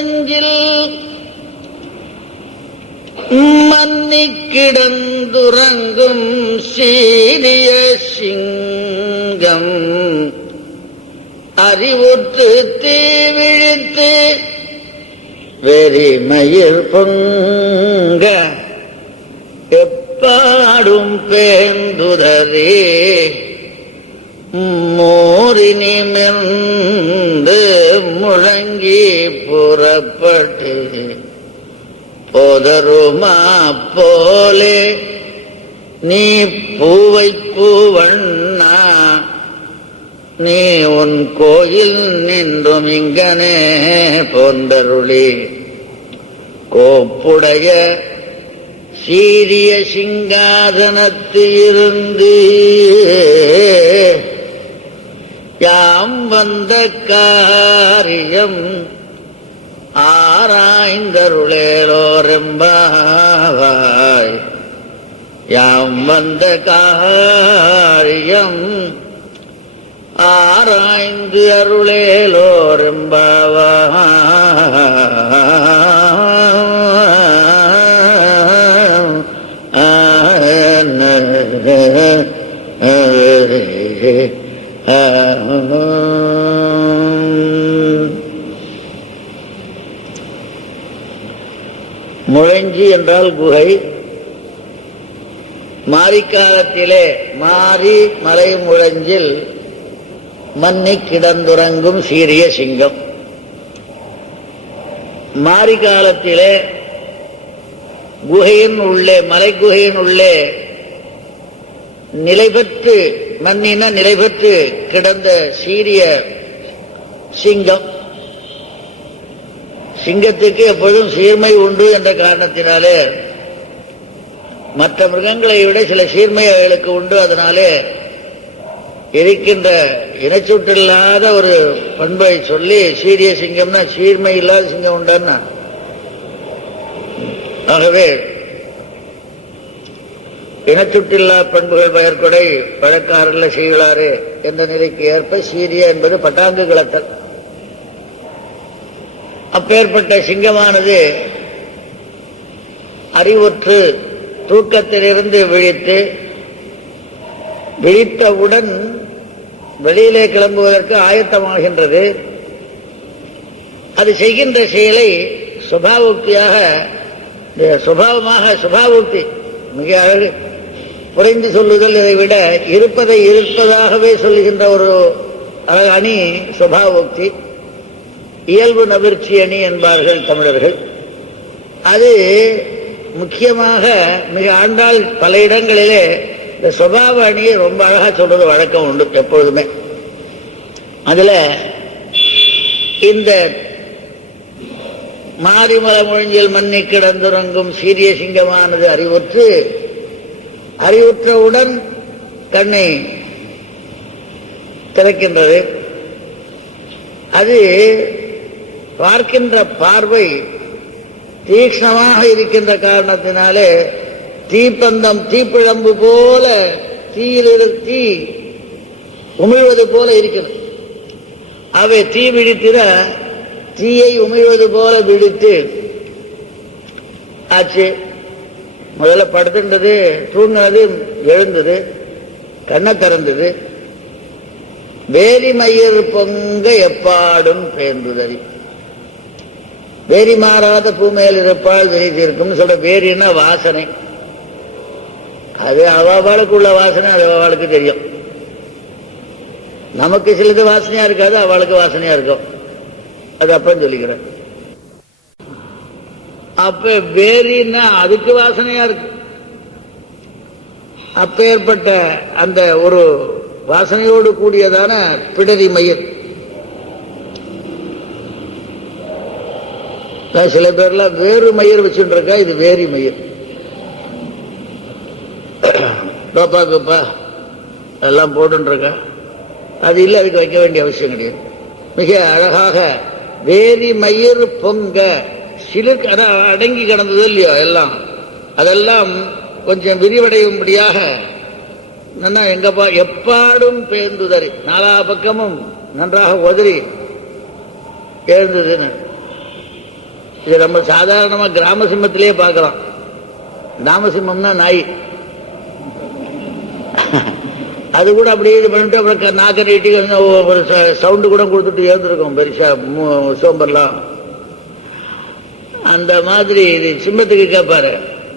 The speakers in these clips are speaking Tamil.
முழஞ்சில் மன்னி கிடந்துறங்கும் சீரிய சிங்கம் அறிவுற்று தீவிழித்து வெறிமயிர் பொங்க எப்பாடும் பேந்துதரே மோரினிமிர்ந்து முழங்கி புறப்பட்டு போதருமா போலே நீ பூவை பூவண்ணா நீ உன் கோயில் நின்றும் இங்கனே போந்தருளி கோப்புடைய சீரிய சிங்காதனத்து இருந்து யாம் வந்த காரியம் ஆராய்ந்தருளேலோரெம்பாவாய் யாம் வந்த காரியம் ஆராய்ந்து முழஞ்சி என்றால் குகை. மாரிக்காலத்திலே மாரி மலை முழஞ்சில் மன்னி கிடந்துறங்கும் சீரிய சிங்கம். மாரி காலத்திலே குகையின் உள்ளே மலை குகையின் உள்ளே நிலைபெற்று மன்னின நிலைபெற்று கிடந்த சீரிய சிங்கம். சிங்கத்துக்கு எப்பொழுதும் சீர்மை உண்டு என்ற காரணத்தினாலே மற்ற மிருகங்களை விட சில சீர்மை அவைகளுக்கு உண்டு. அதனாலே இருக்கின்ற இனச்சூட்டில்லாத ஒரு பண்பை சொல்லி சீரிய சிங்கம்னா சீர்மை இல்லாத சிங்கம் உண்டான்னா. ஆகவே இனச்சுட்டில்லா பண்புகள் பெயர்கொடை பழக்காரல்ல செய்களாறு என்ற நிலைக்கு ஏற்ப சீரிய என்பது பட்டாங்கு கிளத்தல். அப்பேற்பட்ட சிங்கமானது அறிவுற்று தூக்கத்திலிருந்து விழித்து விழித்தவுடன் வெளியிலே கிளம்புவதற்கு ஆயத்தமாகின்றது. அது செய்கின்ற செயலை சுபாவோக்தி மிக அழகு புரிந்து சொல்லுதல். இதை விட இருப்பதை இருப்பதாகவே சொல்லுகின்ற ஒரு அணி சுபாவோக்தி. இயல்பு நவிர்ச்சி அணி என்பார்கள் தமிழர்கள். அது முக்கியமாக மிக ஆண்டால் பல இடங்களிலே இந்த சுபாவ அணியை ரொம்ப அழகா சொல்றது வழக்கம் உண்டு எப்பொழுதுமே. அதுல இந்த மாரிமலை முழஞ்சில் மன்னி கிடந்துறங்கும் சீரிய சிங்கமானது அறிவுற்றவுடன் கண்ணை திறக்கின்றது. அது பார்க்கின்ற பார்வை தீக்ஷ்ணமாக இருக்கின்ற காரணத்தினாலே தீப்பந்தம் தீப்பிழம்பு போல தீ உமிழ்வது போல இருக்கிறது. அவை தீ விழித்திட தீயை உமிழ்வது போல விழித்து ஆச்சு. முதல்ல படுத்துன்றது, தூங்கினது, எழுந்தது, கண்ணை திறந்தது. வேரி மயிர் பொங்க எப்பாடும் பேர்ந்துதறி. வேரி மாறாத பூமேல் இருப்பால் விரித்திருக்கும் சொல்ற. வேரின்னா வாசனை. அது அவளுக்குள்ள வாசனை, அது அவளுக்கு தெரியும். நமக்கு சிலது வாசனையா இருக்காது, அவளுக்கு வாசனையா இருக்கும். அது அப்பன்னு சொல்லிக்கிறேன். அப்ப வேரின்னா அதுக்கு வாசனையா இருக்கு. அப்பேற்பட்ட அந்த ஒரு வாசனையோடு கூடியதான பிடரி மயிர். சில பேர்லாம் வேறு மயிர் வச்சுட்டு இருக்கா, இது வேரி மயிர். டோப்பா கோப்பா எல்லாம் போட்டுருக்கா. அது இல்லை, அதுக்கு வைக்க வேண்டிய அவசியம் கிடையாது. மிக அழகாக வேரி மயிர் பொங்க சிலர் அடங்கி கிடந்தது இல்லையோ எல்லாம், அதெல்லாம் கொஞ்சம் விரிவடையும்படியாக எங்கப்பா எப்பாடும் பேர்ந்துதறி நாலா பக்கமும் நன்றாக உதறி எழுந்ததுன்னு. இது நம்ம சாதாரணமா கிராம சிம்மத்திலேயே பார்க்கலாம். நாமசிம்மம்னா நாய். அது கூட அப்படியே இது பண்ணிட்டு அப்புறம் நாக்க நீட்டி ஒரு சவுண்டு கூட கொடுத்துட்டு ஏந்திருக்கும் பெருசா சோம்பர்லாம். அந்த மாதிரி இது சிம்மத்துக்கு கேட்பாரு.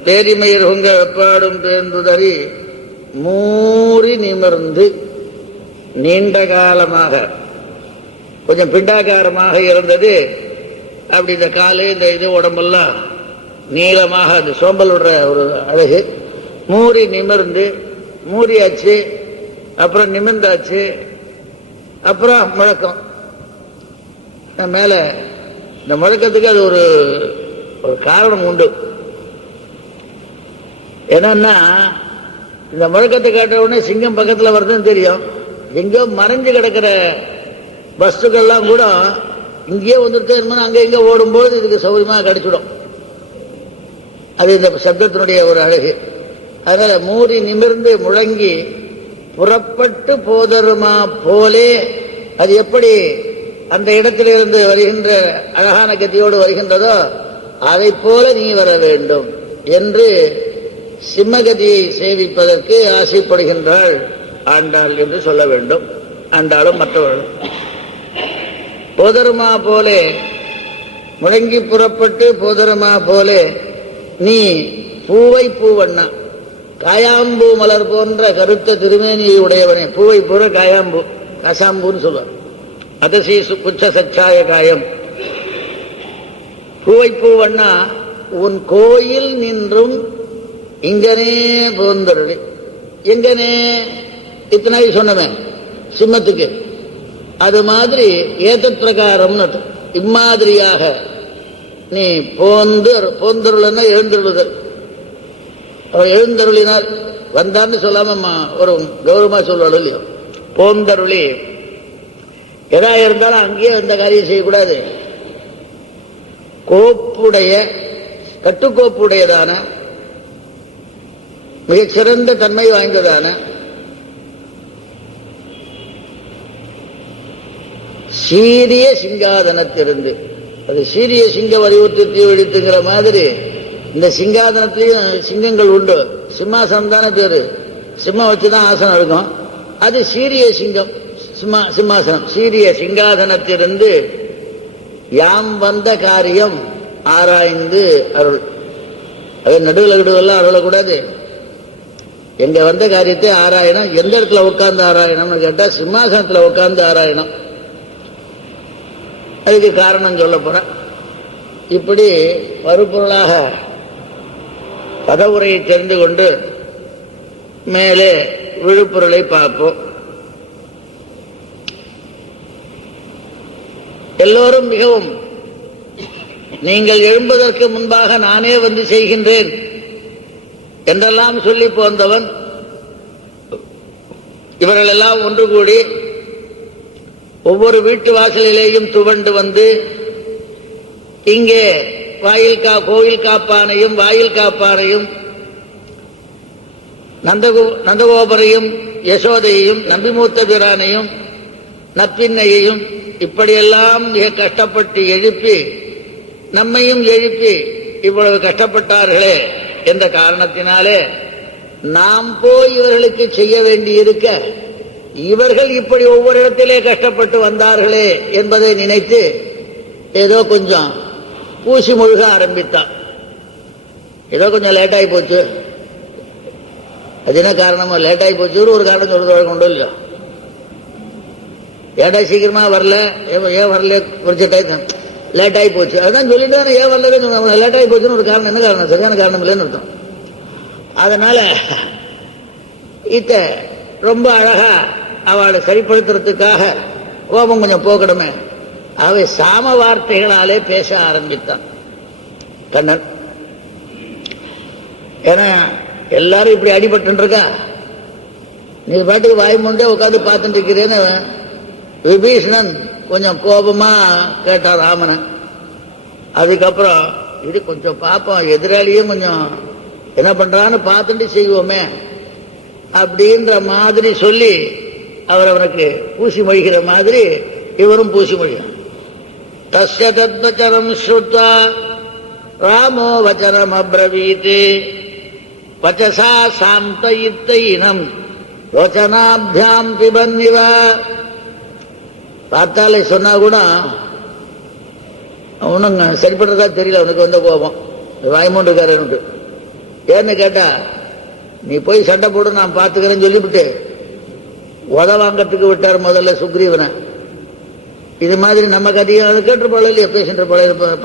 தேரிமையர் உங்க வெப்பாடும் தேர்ந்துதறி மூறி நிமிர்ந்து நீண்ட காலமாக கொஞ்சம் பிண்டாகாரமாக இருந்தது. அப்படி இந்த காலு இந்த இது உடம்பெல்லாம் நீளமாக அந்த சோம்பல் விடுற ஒரு அழகு. மூறி நிமிர்ந்து மூறியாச்சு, அப்புறம் நிமிர்ந்தாச்சு, அப்புறம் முழக்கம். மேல இந்த முழக்கத்துக்கு அது ஒரு காரணம் உண்டு. என்னன்னா இந்த முழக்கத்தை கேட்ட உடனே சிங்கம் பக்கத்தில் வருதுன்னு தெரியும். எங்கேயோ மறைஞ்சு கிடக்கிற வஸ்துக்கள்லாம் கூட இங்கேயே வந்துட்டு அங்கே எங்கே ஓடும்போது இதுக்கு சௌகரியமாக கிடைச்சிடும். அது இந்த சப்தத்தினுடைய ஒரு அழகு. அதனால மூறி நிமிர்ந்து முழங்கி புறப்பட்டு போதருமா போலே, அது எப்படி அந்த இடத்திலிருந்து வருகின்ற அழகான கத்தியோடு வருகின்றதோ அதை போல நீ வர வேண்டும் என்று சிம்மகதியை சேவிப்பதற்கு ஆசைப்படுகின்றாள் ஆண்டாள் என்று சொல்ல வேண்டும். ஆண்டாளும் மற்றவர்களும் போதருமா போலே முழங்கி புறப்பட்டு போதருமா போலே நீ பூவை பூவண்ணா காயாம்பூ மலர் போன்ற கருத்த திருமேனியை உடையவனே. பூவை பூர காயாம்பூ காசாம்பூன்னு சொல்லுவார். அதசி குச்ச சச்சாய காயம். பூவை பூவண்ணா உன் கோயில் நின்றும் இங்கனே போந்தருளி. எங்கனே இத்தனை சொன்னவன் சிம்மத்துக்கு. அது மாதிரி ஏதத் பிரகாரம்னு இம்மாதிரியாக நீ போந்தருளன்னா எழுந்தருளுதல். அவர் எழுந்தருளினார் வந்தார்னு சொல்லாம ஒரு கௌரவமா சொல்வாள் இல்லையோ. போந்தருளி எதா இருந்தாலும் அங்கேயே அந்த காரியம் செய்யக்கூடாது. கோப்புடைய கட்டுக்கோப்புடையதான மிகச்சிறந்த தன்மை வாய்ந்ததான சீரிய சிங்காதனத்திலிருந்து, அது சீரிய சிங்க வடிவத்தை வெடித்துங்கிற மாதிரி இந்த சிங்காதனத்திலையும் சிங்கங்கள் உண்டு. சிம்மாசனம் தானே பேரு. சிம்மம் வச்சுதான் ஆசனம் இருக்கும். அது சீரிய சிங்கம் சிம்மாசனம். சீரிய சிங்காதனத்திலிருந்து யாம் வந்த காரியம் ஆராய்ந்து அருள். அது நடுவில் அருளக்கூடாது. எங்க வந்த காரியத்தை ஆராயணும். எந்த இடத்துல உட்கார்ந்து ஆராயணும்னு கேட்டா சிம்மாசனத்துல உட்கார்ந்து ஆராயணும். அதுக்கு காரணம் சொல்ல போறேன். இப்படி மறுபொருளாக பதவுரையை தெரிந்து கொண்டு மேலே விழுப்பொருளை பார்ப்போம். எல்லோரும் மிகவும் நீங்கள் எழும்பதற்கு முன்பாக நானே வந்து செய்கின்றேன் என்றெல்லாம் சொல்லி போந்தவன் இவர்கள் எல்லாம் ஒன்று கூடி ஒவ்வொரு வீட்டு வாசலிலேயும் துவண்டு வந்து இங்கே கோவில் காப்பானையும் வாயில் காப்பானையும் நந்தகோபரையும் யசோதையையும் நம்பிமூத்த பிரானையும் நப்பின்னையையும் இப்படியெல்லாம் மிக கஷ்டப்பட்டு எழுப்பி நம்மையும் எழுப்பி இவ்வளவு கஷ்டப்பட்டார்களே என்ற காரணத்தினாலே நாம் போய் இவர்களுக்கு செய்ய வேண்டியிருக்க இவர்கள் இப்படி ஒவ்வொரு இடத்திலே கஷ்டப்பட்டு வந்தார்களே என்பதை நினைத்து ஏதோ கொஞ்சம் பூசி முழுக ஆரம்பித்தான். ஏதோ கொஞ்சம் லேட்டாகி போச்சு. அது என்ன காரணமா லேட்டாகி போச்சு? ஒரு காரணம் சொல்றது கொண்டு இல்லையோ. ஏடா சீக்கிரமா வரல, ஏன் வரல, குறிச்ச டைம் லேட்டாகி போச்சு. அதுதான் சொல்லிட்டு ஏன் வரல லேட்டாகி போச்சுன்னு ஒரு காரணம். என்ன காரணம்? சரியான காரணம் இல்லைன்னு அர்த்தம். அதனால இத்த ரொம்ப அழகா அவளை சரிப்படுத்துறதுக்காக கோபம் கொஞ்சம் போக்கணுமே, அவை சாம வார்த்தைகளாலே பேச ஆரம்பித்தான் கண்ணன். ஏன்னா எல்லாரும் இப்படி அடிபட்டு இருக்கா, நீ பாட்டுக்கு வாய்மொண்டே உட்காந்து பார்த்துட்டு இருக்கிறேன்னு விபீஷணன் கொஞ்சம் கோபமா கேட்டான் ராமனை. அதுக்கப்புறம் இது கொஞ்சம் பார்ப்போம், எதிராளியும் கொஞ்சம் என்ன பண்றான்னு பார்த்துட்டு செய்வோமே அப்படின்ற மாதிரி சொல்லி அவர் அவனுக்கு பூசி மொழிகிற மாதிரி இவரும் பூசி மொழியும். தஸ்ய தத்வச்சரம் ஸ்ருத்வா ராமோ வச்சனம் அப்ரவீத் வச்சசா சாந்தயித்த இனம் ரோச்சனாபியாம் பிபன்னிவா. பார்த்தாலே சொன்னா கூட ஒன்னும் சரிப்படுறதா தெரியல. அவனுக்கு வந்த கோபம் வாய்மூண்டுக்காரனுக்கு. ஏன்னு கேட்டா, நீ போய் சண்டை போடு நான் பார்த்துக்கிறேன்னு சொல்லிவிட்டு உத வாங்கறதுக்கு விட்டார் முதல்ல சுக்ரீவனை. இது மாதிரி நம்ம கதையும் அது கேட்டுருப்பாள் இல்லையா, பேசிட்டு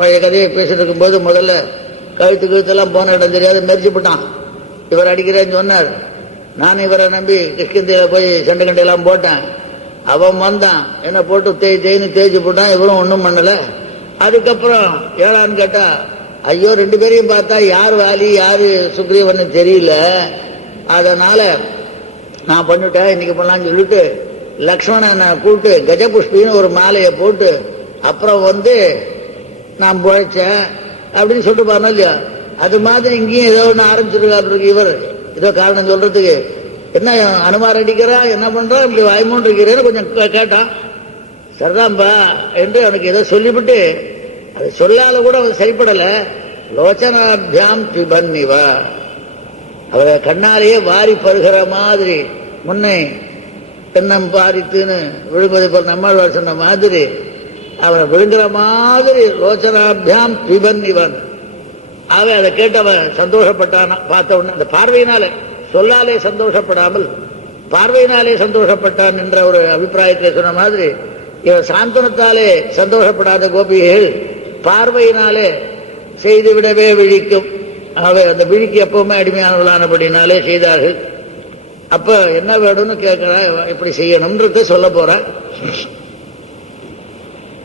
பழைய கதையை பேசிட்டு இருக்கும்போது முதல்ல கழுத்தெல்லாம் போன இடம் தெரியாது மெரிச்சு போட்டான். இவர் அடிக்கிறேன்னு சொன்னார். நான் இவரை நம்பி கிஷ்கிந்தையில போய் சண்டை கண்டையெல்லாம் போட்டேன். அவன் வந்தான், என்ன போட்டு தேய்ன்னு தேய்ச்சி போட்டான். இவரும் ஒன்றும் பண்ணல. அதுக்கப்புறம் ஏழான்னு கேட்டா, ஐயோ 2 பேரையும் பார்த்தா யார் வாலி யாரு சுக்ரீவன்னு தெரியல, அதனால நான் பண்ணிட்டேன், இன்னைக்கு பண்ணலான்னு சொல்லிட்டு லக்ஷ்மணனை கூப்பிட்டு கஜபுஷ்பின்னு ஒரு மாலையை போட்டு அப்புறம் நான் பிழைச்சேன் அப்படின்னு சொல்லிட்டு பாருங்க இல்லையா. அது மாதிரி இங்கேயும் ஏதோ ஒன்று ஆரம்பிச்சிருக்காரு இவர். ஏதோ காரணம் சொல்றதுக்கு என்ன அனுமார் அடிக்கிறா, என்ன பண்றா, இப்படி வாய்மூன் இருக்கிறேன்னு கொஞ்சம் கேட்டான். சரிதான்பா என்று அவனுக்கு ஏதோ சொல்லிவிட்டு, அது சொல்லால கூட அவன் சரிப்படல. லோச்சனாபியாம் பிபன்னிவா, அவரை கண்ணாலேயே வாரி பருகிற மாதிரி, முன்னே தென்னம் பாரித்துன்னு விழுங்குவதை போல் நம்மாழ்வார் சொன்ன மாதிரி அவரை விழுங்குற மாதிரி லோச்சனாபியாம் பிபன்னிவன். அவன் அதை கேட்டவன் சந்தோஷப்பட்டான். பார்த்த உடனே அந்த பார்வையினால, சொல்லாலே சந்தோஷப்படாமல் பார்வையினாலே சந்தோஷப்பட்டான் என்ற ஒரு அபிப்பிராயத்தில் சொன்ன மாதிரி, இவன் சாந்தனத்தாலே சந்தோஷப்படாத கோபிகைகள் பார்வையினாலே செய்துவிடவே விழிக்கும். ஆகவே அந்த விழிக்கு எப்பவுமே அடிமையானவர்களானபடினாலே செய்தார்கள். அப்ப என்ன வேணும்னு கேட்கிறா, இப்படி செய்யணும்ன்றது சொல்ல போற.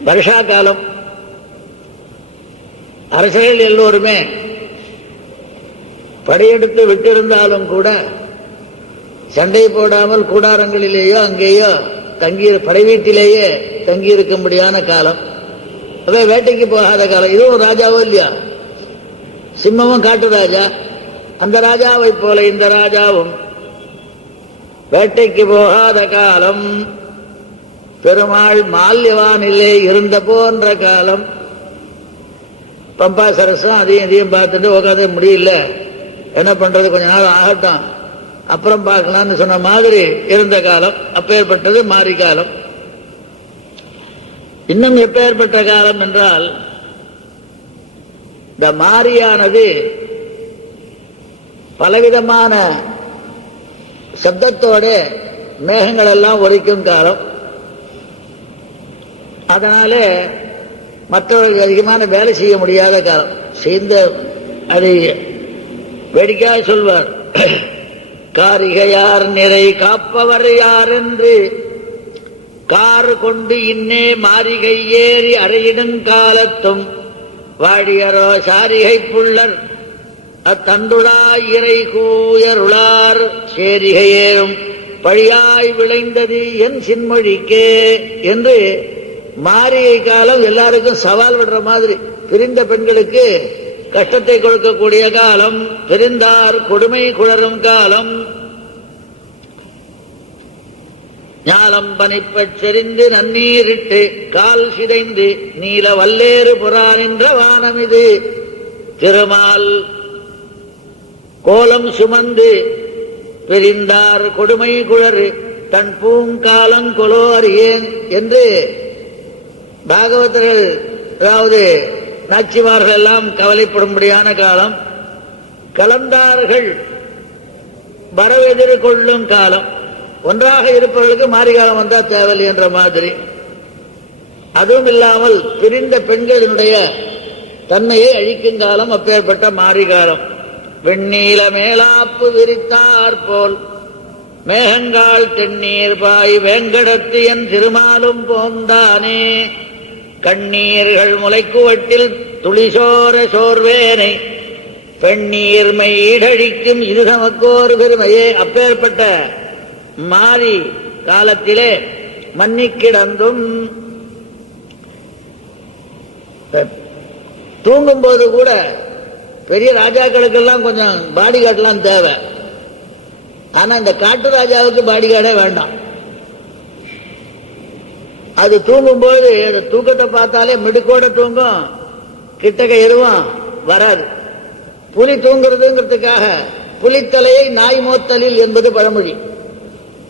வருஷா காலம் அரசர்கள் எல்லோருமே படையெடுத்து விட்டிருந்தாலும் கூட சண்டை போடாமல் கூடாரங்களிலேயோ அங்கேயோ தங்கி படை வீட்டிலேயே தங்கியிருக்கும்படியான காலம். அதே வேட்டைக்கு போகாத காலம். இதுவும் ராஜாவோ இல்லையா, சிம்மமும் காட்டு ராஜா. அந்த ராஜாவை போல இந்த ராஜாவும் வேட்டைக்கு போகாத காலம். பெருமாள் மால்யவானிலே இருந்த போன்ற காலம். பம்பா சரசம் அதையும் இதையும் பார்த்துட்டு உட்காந்து முடியல, என்ன பண்றது, கொஞ்ச நாள் ஆகட்டும் அப்புறம் பார்க்கலாம்னு சொன்ன மாதிரி இருந்த காலம். அப்பேற்பட்டது மாரி காலம். இன்னும் எப்பேற்பட்ட காலம் என்றால், இந்த மாரியானது பலவிதமான சப்தத்தோட மேகங்கள் எல்லாம் ஒலிக்கும் காலம். அதனால மற்றவர்கள் அதிகமான வேலை செய்ய முடியாத காலம். செய்த அதை வேடிக்கையாக சொல்வார். காரிகையார் நிறை காப்பவர் யார் என்று கார் கொண்டு இன்னே மாரிகை ஏறி அறையிடும் காலத்தும் வாடியரோ சாரிகை புள்ளர் அத்தண்டுடா இறை கூயருளார் சேரிகை ஏறும் பழியாய் விளைந்தது என் சின்மொழிக்கே என்று மாரிகை காலம் எல்லாருக்கும் சவால் விடுற மாதிரி. பிரிந்த பெண்களுக்கு கஷ்டத்தை கொடுக்கக்கூடிய காலம். பிரிந்தார் கொடுமை குளரும் காலம். ஞாலம் பனிப்பச் செறிந்து நன்னீரிட்டு கால் சிதைந்து நீல வல்லேறு புறானின்ற வானம் இது. திருமால் கோலம் சுமந்து பிரிந்தார் கொடுமை குளறு தன் பூங்காலம் கொலோ அறியேன் என்று பாகவதர்கள், அதாவது நாச்சிமார்கள் எல்லாம் கவலைப்படும்படியான காலம். கலந்தார்கள் வரவெதிர்கொள்ளும் காலம். ஒன்றாக இருப்பவர்களுக்கு மாரிகாலம் வந்தா தேவையில்லை என்ற மாதிரி. அதுவும் இல்லாமல் பிரிந்த பெண்களினுடைய தன்மையை அழிக்கும் காலம் அப்பேற்பட்ட மாரிகாலம். வெண்ணீல மேலாப்பு விரித்தார் போல் மேகங்கால் தென்னீர் பாய் வேங்கடத்து என் திருமாலும் போந்தானே. கண்ணீர்கள் முளைக்குவட்டில் துளிசோர சோர்வேனை பெண்ணீர்மை ஈடழிக்கும் இது நமக்கோர் பெருமையே. அப்பேற்பட்ட மாறி காலத்திலே மன்னி கிடந்தும் தூங்கும் போது கூட பெரிய ராஜாக்களுக்கெல்லாம் கொஞ்சம் பாடிகார்டெல்லாம் தேவை. ஆனா இந்த காட்டு ராஜாவுக்கு பாடிகார்டே வேண்டாம். அது தூங்கும்போது அந்த தூக்கத்தை பார்த்தாலே மிடுக்கோட தூங்கும், கிட்டக்க எருவும் வராது. புலி தூங்குறதுங்கிறதுக்காக புலித்தலையை நாய் மோத்தலில் என்பது பழமொழி.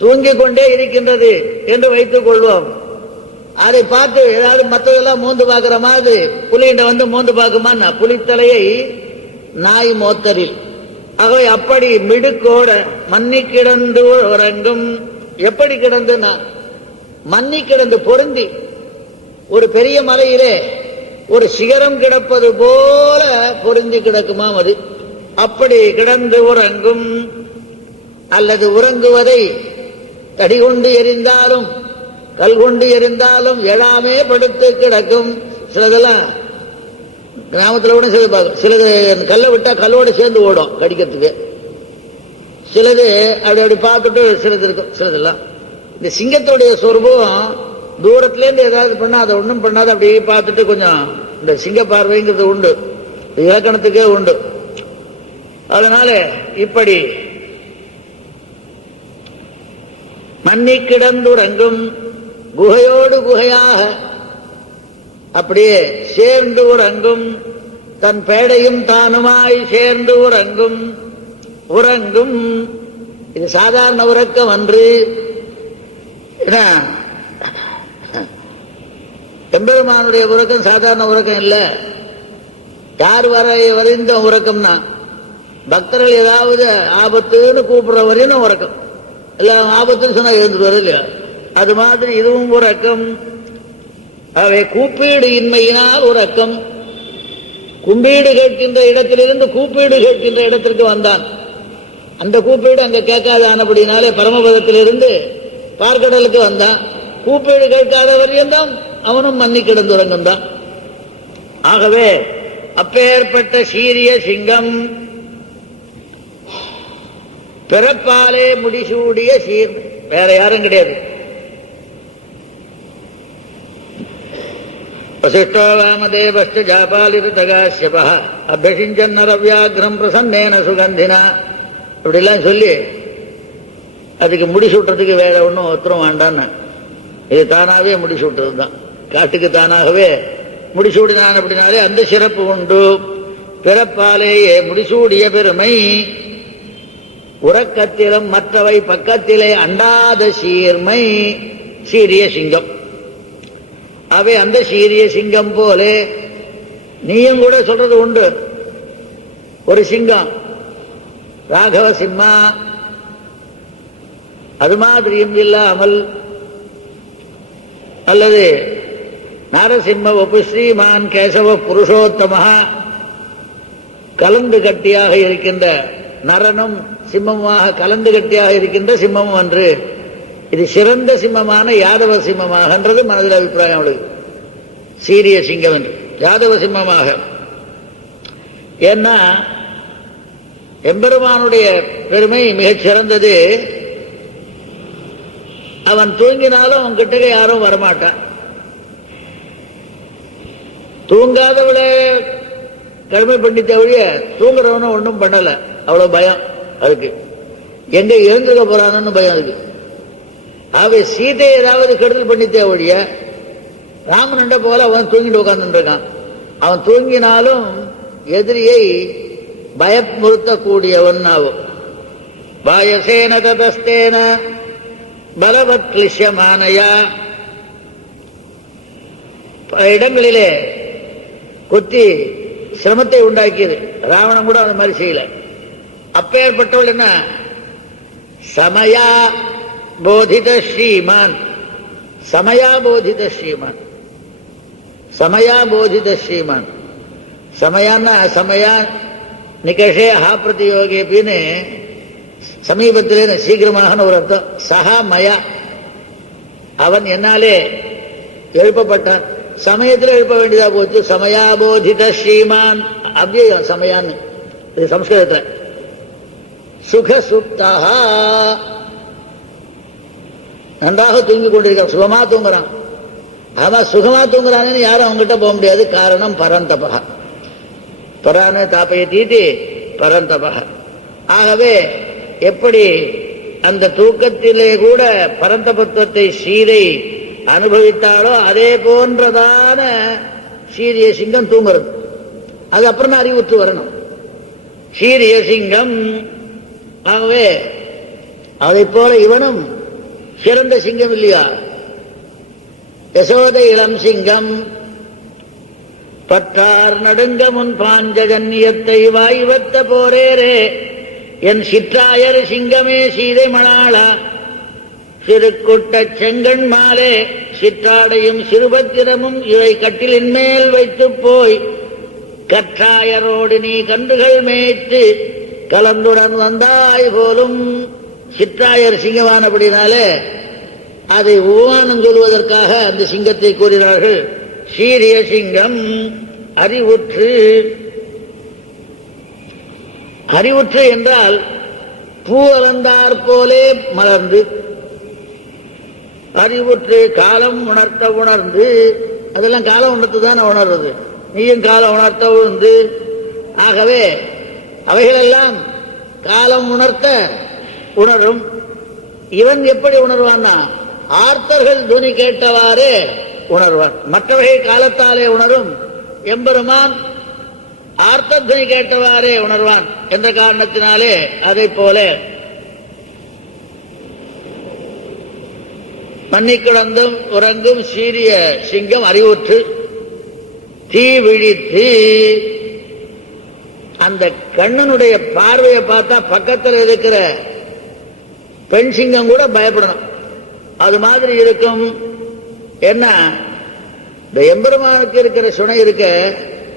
தூங்கிக் கொண்டே இருக்கின்றது என்று வைத்துக் கொள்வோம். அதை பார்த்து ஏதாவது மற்றதெல்லாம் மோந்து பார்க்கிற மாதிரி புலிகிட்ட வந்து மோந்து பார்க்குமா? புலித்தலையை நாய் மோத்தலில். ஆகவே அப்படி மிடுக்கோட மன்னி கிடந்து உறங்கும். எப்படி கிடந்துன்னா மன்னி கிடந்து பொருந்தி ஒரு பெரிய மலையிலே ஒரு சிகரம் கிடப்பது போல பொருந்தி கிடக்குமாம் அது. அப்படி கிடந்து உறங்கும். அல்லது உறங்குவதை தடி கொண்டு எரிந்தாலும் கல் கொண்டு எரிந்தாலும் எழாமே படுத்து கிடக்கும். சிலதெல்லாம் கிராமத்தில் கூட சிலது பார்க்கும். சிலது கல்லை விட்டா கல்லோடு சேர்ந்து ஓடும் கடிக்கிறதுக்கு. சிலது அப்படி அப்படி பார்த்துட்டு சிலது இருக்கும். சிலதெல்லாம் இந்த சிங்கத்துடைய சொரூபம் தூரத்திலேருந்து ஏதாவது பண்ணா அதை ஒன்றும் பண்ணாத அப்படியே பார்த்துட்டு கொஞ்சம் இந்த சிங்க பார்வைங்கிறது உண்டு, இலக்கணத்துக்கே உண்டு. அதனால இப்படி மன்னி கிடந்துறங்கும் குகையோடு குகையாக அப்படியே சேர்ந்து உறங்கும். தன் பேடையும் தானுமாய் சேர்ந்து உறங்கும். உறங்கும் இது சாதாரண உறக்கம் அன்று. எம்பெருமானுடைய உறக்கம் சாதாரண உறக்கம் இல்ல. யார் வரைந்த உறக்கம்னா பக்தர்கள் ஏதாவது ஆபத்துன்னு கூப்பிடுற வரையும் உறக்கம். எல்லாம் ஆபத்துன்னு சொன்னா எழுந்து வரும் இல்லையா? அது மாதிரி இதுவும் உறக்கம். அவை கூப்பீடு இன்மையினால் உறக்கம். கும்பீடு கேட்கின்ற இடத்திலிருந்து கூப்பீடு கேட்கின்ற இடத்திற்கு வந்தான். அந்த கூப்பீடு அங்க கேட்காத ஆனபடினாலே பரமபதத்திலிருந்து பார்க்கடலுக்கு வந்தான். கூப்பீடு கேட்காத வரையும் தான் அவனும் மன்னி கிடந்துறங்கும் தான். ஆகவே அப்பேற்பட்ட சீரிய சிங்கம் பிறப்பாலே முடிசூடிய சீர், வேற யாரும் கிடையாது. வசிஷ்டோ வாமதேவஸ்ட ஜாபாலிருதகாஸ்யபா அபியசிஞ்சன் நரவியாகிரம் பிரசன்னேன சுகந்தினா இப்படிலாம் சொல்லி அதுக்கு முடிசூட்டுறதுக்கு வேற ஒன்றும் ஒருத்தரும் வேண்டான்னு இது தானாவே முடிசூட்டுறது தான். காட்டுக்கு தானாகவே முடிசூடினான். அப்படின்னாலே அந்த சிறப்பு உண்டு. பிறப்பாலேயே முடிசூடிய பெருமை உறக்கத்திலும் மற்றவை பக்கத்திலே அண்டாத சீர்மை சீரிய சிங்கம். அவை அந்த சீரிய சிங்கம் போலே நீயும் கூட சொல்றது உண்டு. ஒரு சிங்கம் ராகவ சிம்மா அது மாதிரியும் இல்லாமல் அல்லது நாரசிம்ம ஒப்பு ஸ்ரீமான் கேசவ புருஷோத்தமஹா கலந்து கட்டியாக இருக்கின்ற நரனும் சிம்மமாக கலந்து கட்டியாக இருக்கின்ற சிம்மமும் அன்று. இது சிறந்த சிம்மமான யாதவ சிம்மமாகன்றது மனதில் அபிப்பிராயம் அவளுக்கு. சீரிய சிங்கம் என்று யாதவ சிம்மமாக. ஏன்னா எம்பெருமானுடைய பெருமை மிகச் சிறந்தது. அவன் தூங்கினாலும் அவன் கிட்டக்க யாரும் வரமாட்டான். தூங்காதவளை கடுமை பண்ணித்த ஒழிய தூங்குறவனும் ஒன்றும் பண்ணல. அவ்வளவு பயம் அதுக்கு. எங்க எழுந்துக்க போறானு பயம் அதுக்கு. ஆகவே சீதை ஏதாவது கெடுதல் பண்ணித்தே ஒழிய ராமனண்ட போல அவன் தூங்கிட்டு உட்கார்ந்து இருக்கான். அவன் தூங்கினாலும் எதிரியை பயமுறுத்தக்கூடியவன் ஆகும். வாயசேன ததஸ்தேன பலவத் கிளிஷ்யமானயா பல இடங்களிலே கொத்தி சிரமத்தை உண்டாக்கியது. ராவணன் கூட அந்த மாதிரி செய்யல. அப்பேற்பட்டவள் என்ன சமயா போதித ஸ்ரீமான். சமயா போதித ஸ்ரீமான். சமயா போதித ஸ்ரீமான். சமயான்னா சமயா நிகஷே ஹா பிரதியோகின்னு சமீபத்திலே சீக்கிரமாக ஒரு அர்த்தம். சஹா மயா அவன் என்னாலே எழுப்பப்பட்டான். சமயத்தில் எழுப்ப வேண்டியதா போச்சு. சமயா போதித ஸ்ரீமான் அவ்யயம் சமயான்னு இது சம்ஸ்கிருதத்தில். சுகசுப்தா நன்றாக தூங்கிக் கொண்டிருக்கான். சுகமா தூங்குறான். அவன் சுகமா தூங்குறான்னு யாரும் அவங்ககிட்ட போக முடியாது. காரணம் பரந்தபா. பரான தாப்பையை தீட்டி பரந்தபா. ஆகவே எப்படி அந்த தூக்கத்திலே கூட பரந்தபத்துவத்தை சீரை அனுபவித்தாலோ அதே போன்றதான சீரிய சிங்கம் தூங்குறது. அது அப்புறம் தான் அறிவுற்று வரணும். சீரிய சிங்கம். ஆகவே அதை போல இவனும் சிறந்த சிங்கம் இல்லையா? யசோதை இளம் சிங்கம் பற்றார் நடுங்க முன் பாஞ்ச ஜன்னியத்தை வாய்வத்த போரேரே என் சிற்றாயர் சிங்கமே சீதை மணாளா சிறுகுட்ட செங்கண் மாலே சிற்றாடையும் சிறுபத்திரமும் இவை கட்டிலின் மேல் வைத்து போய் கற்றாயரோடு நீ கன்றுகள் மேய்த்து கலந்துடன் வந்தாய் போலும். சிற்றாயர் சிங்கமானபடினாலே அதை உபமானம் சொல்வதற்காக அந்த சிங்கத்தை கூறினார்கள். சீரிய சிங்கம் அறிவுற்று. அறிவுற்று என்றால் பூ அலந்தார் போலே மலர்ந்து, அறிவுற்று காலம் உணர்த்த உணர்ந்து, அதெல்லாம் காலம் உணர்த்து தானே உணர்றது. நீயும் காலம் உணர்த்த உணர்ந்து. ஆகவே அவைகளெல்லாம் காலம் உணர்த்த உணரும். இவன் எப்படி உணர்வான்னா ஆர்த்தர்கள் துணி கேட்டவாறே உணர்வான். மற்றவர்கள் காலத்தாலே உணரும், எம்பெருமான் ஆர்த்த துணி கேட்டவாறே உணர்வான் என்ற காரணத்தினாலே அதை போல மன்னிக்கிடந்தும் உறங்கும் சீரிய சிங்கம் அறிவுற்று தீ விழித்து. அந்த கண்ணனுடைய பார்வையை பார்த்தா பக்கத்தில் இருக்கிற பெண் சிங்கம் கூட பயப்படணும். அது மாதிரி இருக்கும். என்ன, இந்த எம்பெருமானுக்கு இருக்கிற சுனை இருக்க,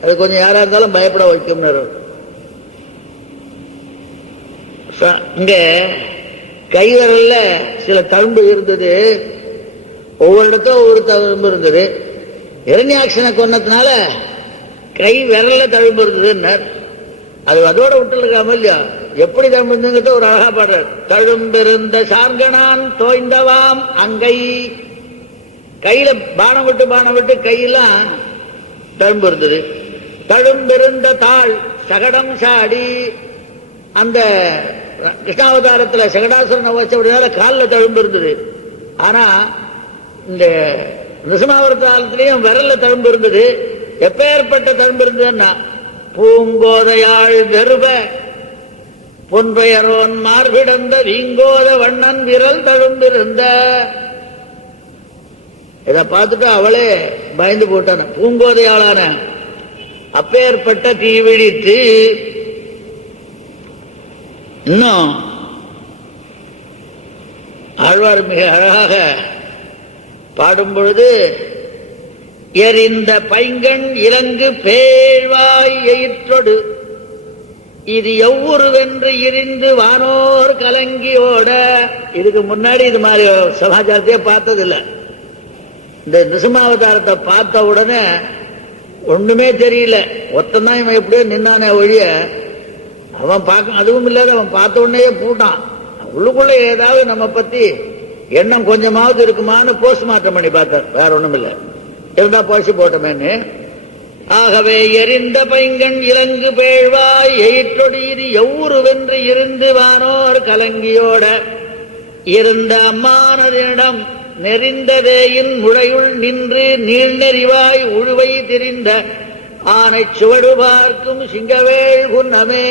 அது கொஞ்சம் யாரா இருந்தாலும் பயப்பட வைக்கும். இங்க கைவரல்ல சில தழும்பு இருந்தது, ஒவ்வொரு இடத்துல ஒவ்வொரு தழும்பு இருந்தது. இரண்யாட்சனை கொன்னதுனால கை விரல்ல தழும்பு இருந்தது. அது அதோட விட்டு இருக்காம இல்லையா, எப்படி தழும்புங்கிறத ஒரு அழகா பாடுறார். தழும்பிருந்த சார்கனான் தோய்ந்தவாம் அங்கை. கையில பானம் விட்டு கையெல்லாம் தழும்பு இருந்தது. தழும்பிருந்த தாள் சகடம் சாடி. அந்த கிருஷ்ணாவதாரத்தில் சகடாசுரனை வச்சபடினால காலில் தழும்பு இருந்தது. ஆனா இந்த நிருசிம்மாவதாரத்திலையும் விரல்ல தழும்பு இருந்தது. எப்பேற்பட்ட தழும்பு இருந்ததுன்னா பூங்கோதையாள் வெறுப பொன்பெயரோன் மார்பிடந்த வீங்கோத வண்ணன் விரல் தழும்பிருந்த. இதை பார்த்துட்டு அவளே பயந்து போட்டான, பூங்கோதையாளான. அப்பேற்பட்ட தீவிழித்து. இன்னும் ஆழ்வார் மிக அழகாக பாடும் பொழுது எரிந்த பைங்கண் இலங்கு பேழ்வாய் எயிற்றொடு இது எவ்வொருவென்று இரிந்து வானோர் கலங்கியோட. இதுக்கு முன்னாடி இது மாதிரி சமாச்சாரத்தையே பார்த்ததில்லை. இந்த நிருசிம்மாவதாரத்தை பார்த்த உடனே ஒண்ணுமே தெரியல. ஒத்தந்தான் இவன் எப்படியோ நின்னானே ஒழிய அவன் பார்க்க அதுவும் இல்லாத அவன் பார்த்த உடனே பூட்டான். உள்ளுக்குள்ள ஏதாவது நம்ம பத்தி எண்ணம் கொஞ்சமாவது இருக்குமான்னு போஸ்ட்மார்ட்டம் பண்ணி பார்த்தார். வேற ஒண்ணும் இல்லை, இருந்தா போச்சு போட்டமேன்னு. ஆகவே எரிந்த பைங்கண் இலங்கு பேழ்வாய் எயிற்றொடு இது எவ்வொருவென்று இருந்து வானோர் கலங்கியோட இருந்த அம்மானதிடம் நெறிந்ததேயின் முழையுள் நின்று நீள்நெறிவாய் உழுவை திரிந்த ஆனை சுவடு பார்க்கும் சிங்கவேள் குன்னமே.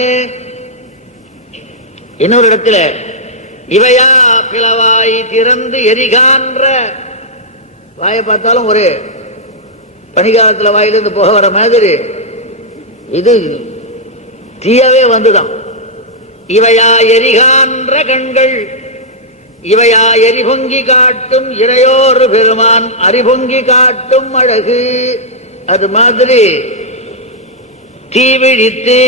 இன்னொரு இடத்துல இவையா பிளவாய் திறந்து எரிகான்ற. வாயை பார்த்தாலும் ஒரு பனிகாலத்தில் வாயிலிருந்து போக வர மாதிரி இது தீயவே வந்துதான். இவையா எரிகான்ற கண்கள் இவையா எரிபொங்கி காட்டும் இறையோர் பெருமான் அரிபொங்கி காட்டும் அழகு. அது மாதிரி தீவிழித்து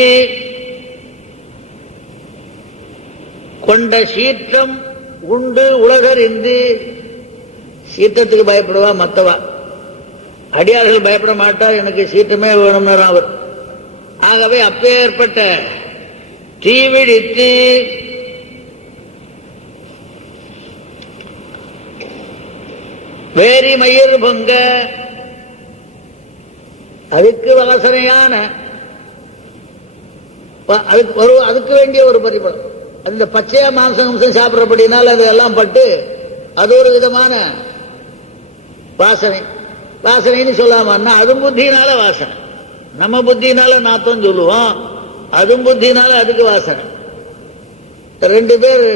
கொண்ட சீற்றம் உண்டு உலகறிந்து. சீற்றத்துக்கு பயப்படுவா மத்தவா, அடியார்கள் பயப்பட மாட்டா. எனக்கு சீற்றமே வேணும்னு அவர். ஆகவே அப்பேற்பட்ட தீவிழித்து வேரி மயிர் பொங்க. அதுக்கு வாசனையான அதுக்கு வேண்டிய ஒரு பரிபலம். அந்த பச்சையா மாம்சம் சாப்பிடறபடினால் அதெல்லாம் பட்டு அது ஒரு விதமான வாசனை. வாசனைன்னு சொல்லாமன்னா அது புத்தினால வாசனை. நம்ம புத்தினால நாத்தம் சொல்லுவோம், அதுவும் புத்தினால அதுக்கு வாசனை. ரெண்டு பேர்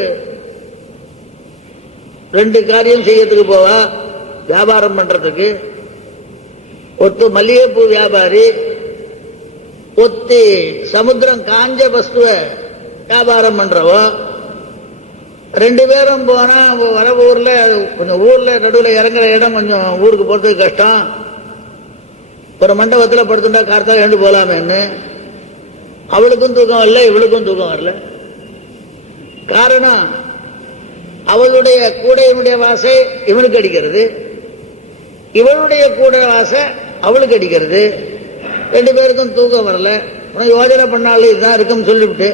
ரெண்டு காரியம் செய்யறதுக்கு போவா, வியாபாரம் பண்றதுக்கு. ஒத்து மல்லிகைப்பூ வியாபாரி, ஒத்தி சமுத்திரம் காஞ்ச வஸ்துவ வியாபாரம் பண்றவோ. ரெண்டு பேரும் போனா வர ஊர்ல கொஞ்சம் ஊர்ல நடுவில் இறங்குற இடம் கொஞ்சம் ஊருக்கு போறதுக்கு கஷ்டம். ஒரு மண்டபத்தில் படுத்துட்டா கார்த்தால எழுந்து போலாமேன்னு. அவளுக்கும் தூக்கம் வரல, இவளுக்கும் தூக்கம் வரல. காரணம், அவளுடைய கூடையினுடைய வாசை இவனுக்கு அடிக்கிறது, இவளுடைய கூடை வாசை அவளுக்கு அடிக்கிறது. ரெண்டு பேருக்கும் தூக்கம் வரல. யோஜனை பண்ணாலும் இதுதான் இருக்குன்னு சொல்லிவிட்டு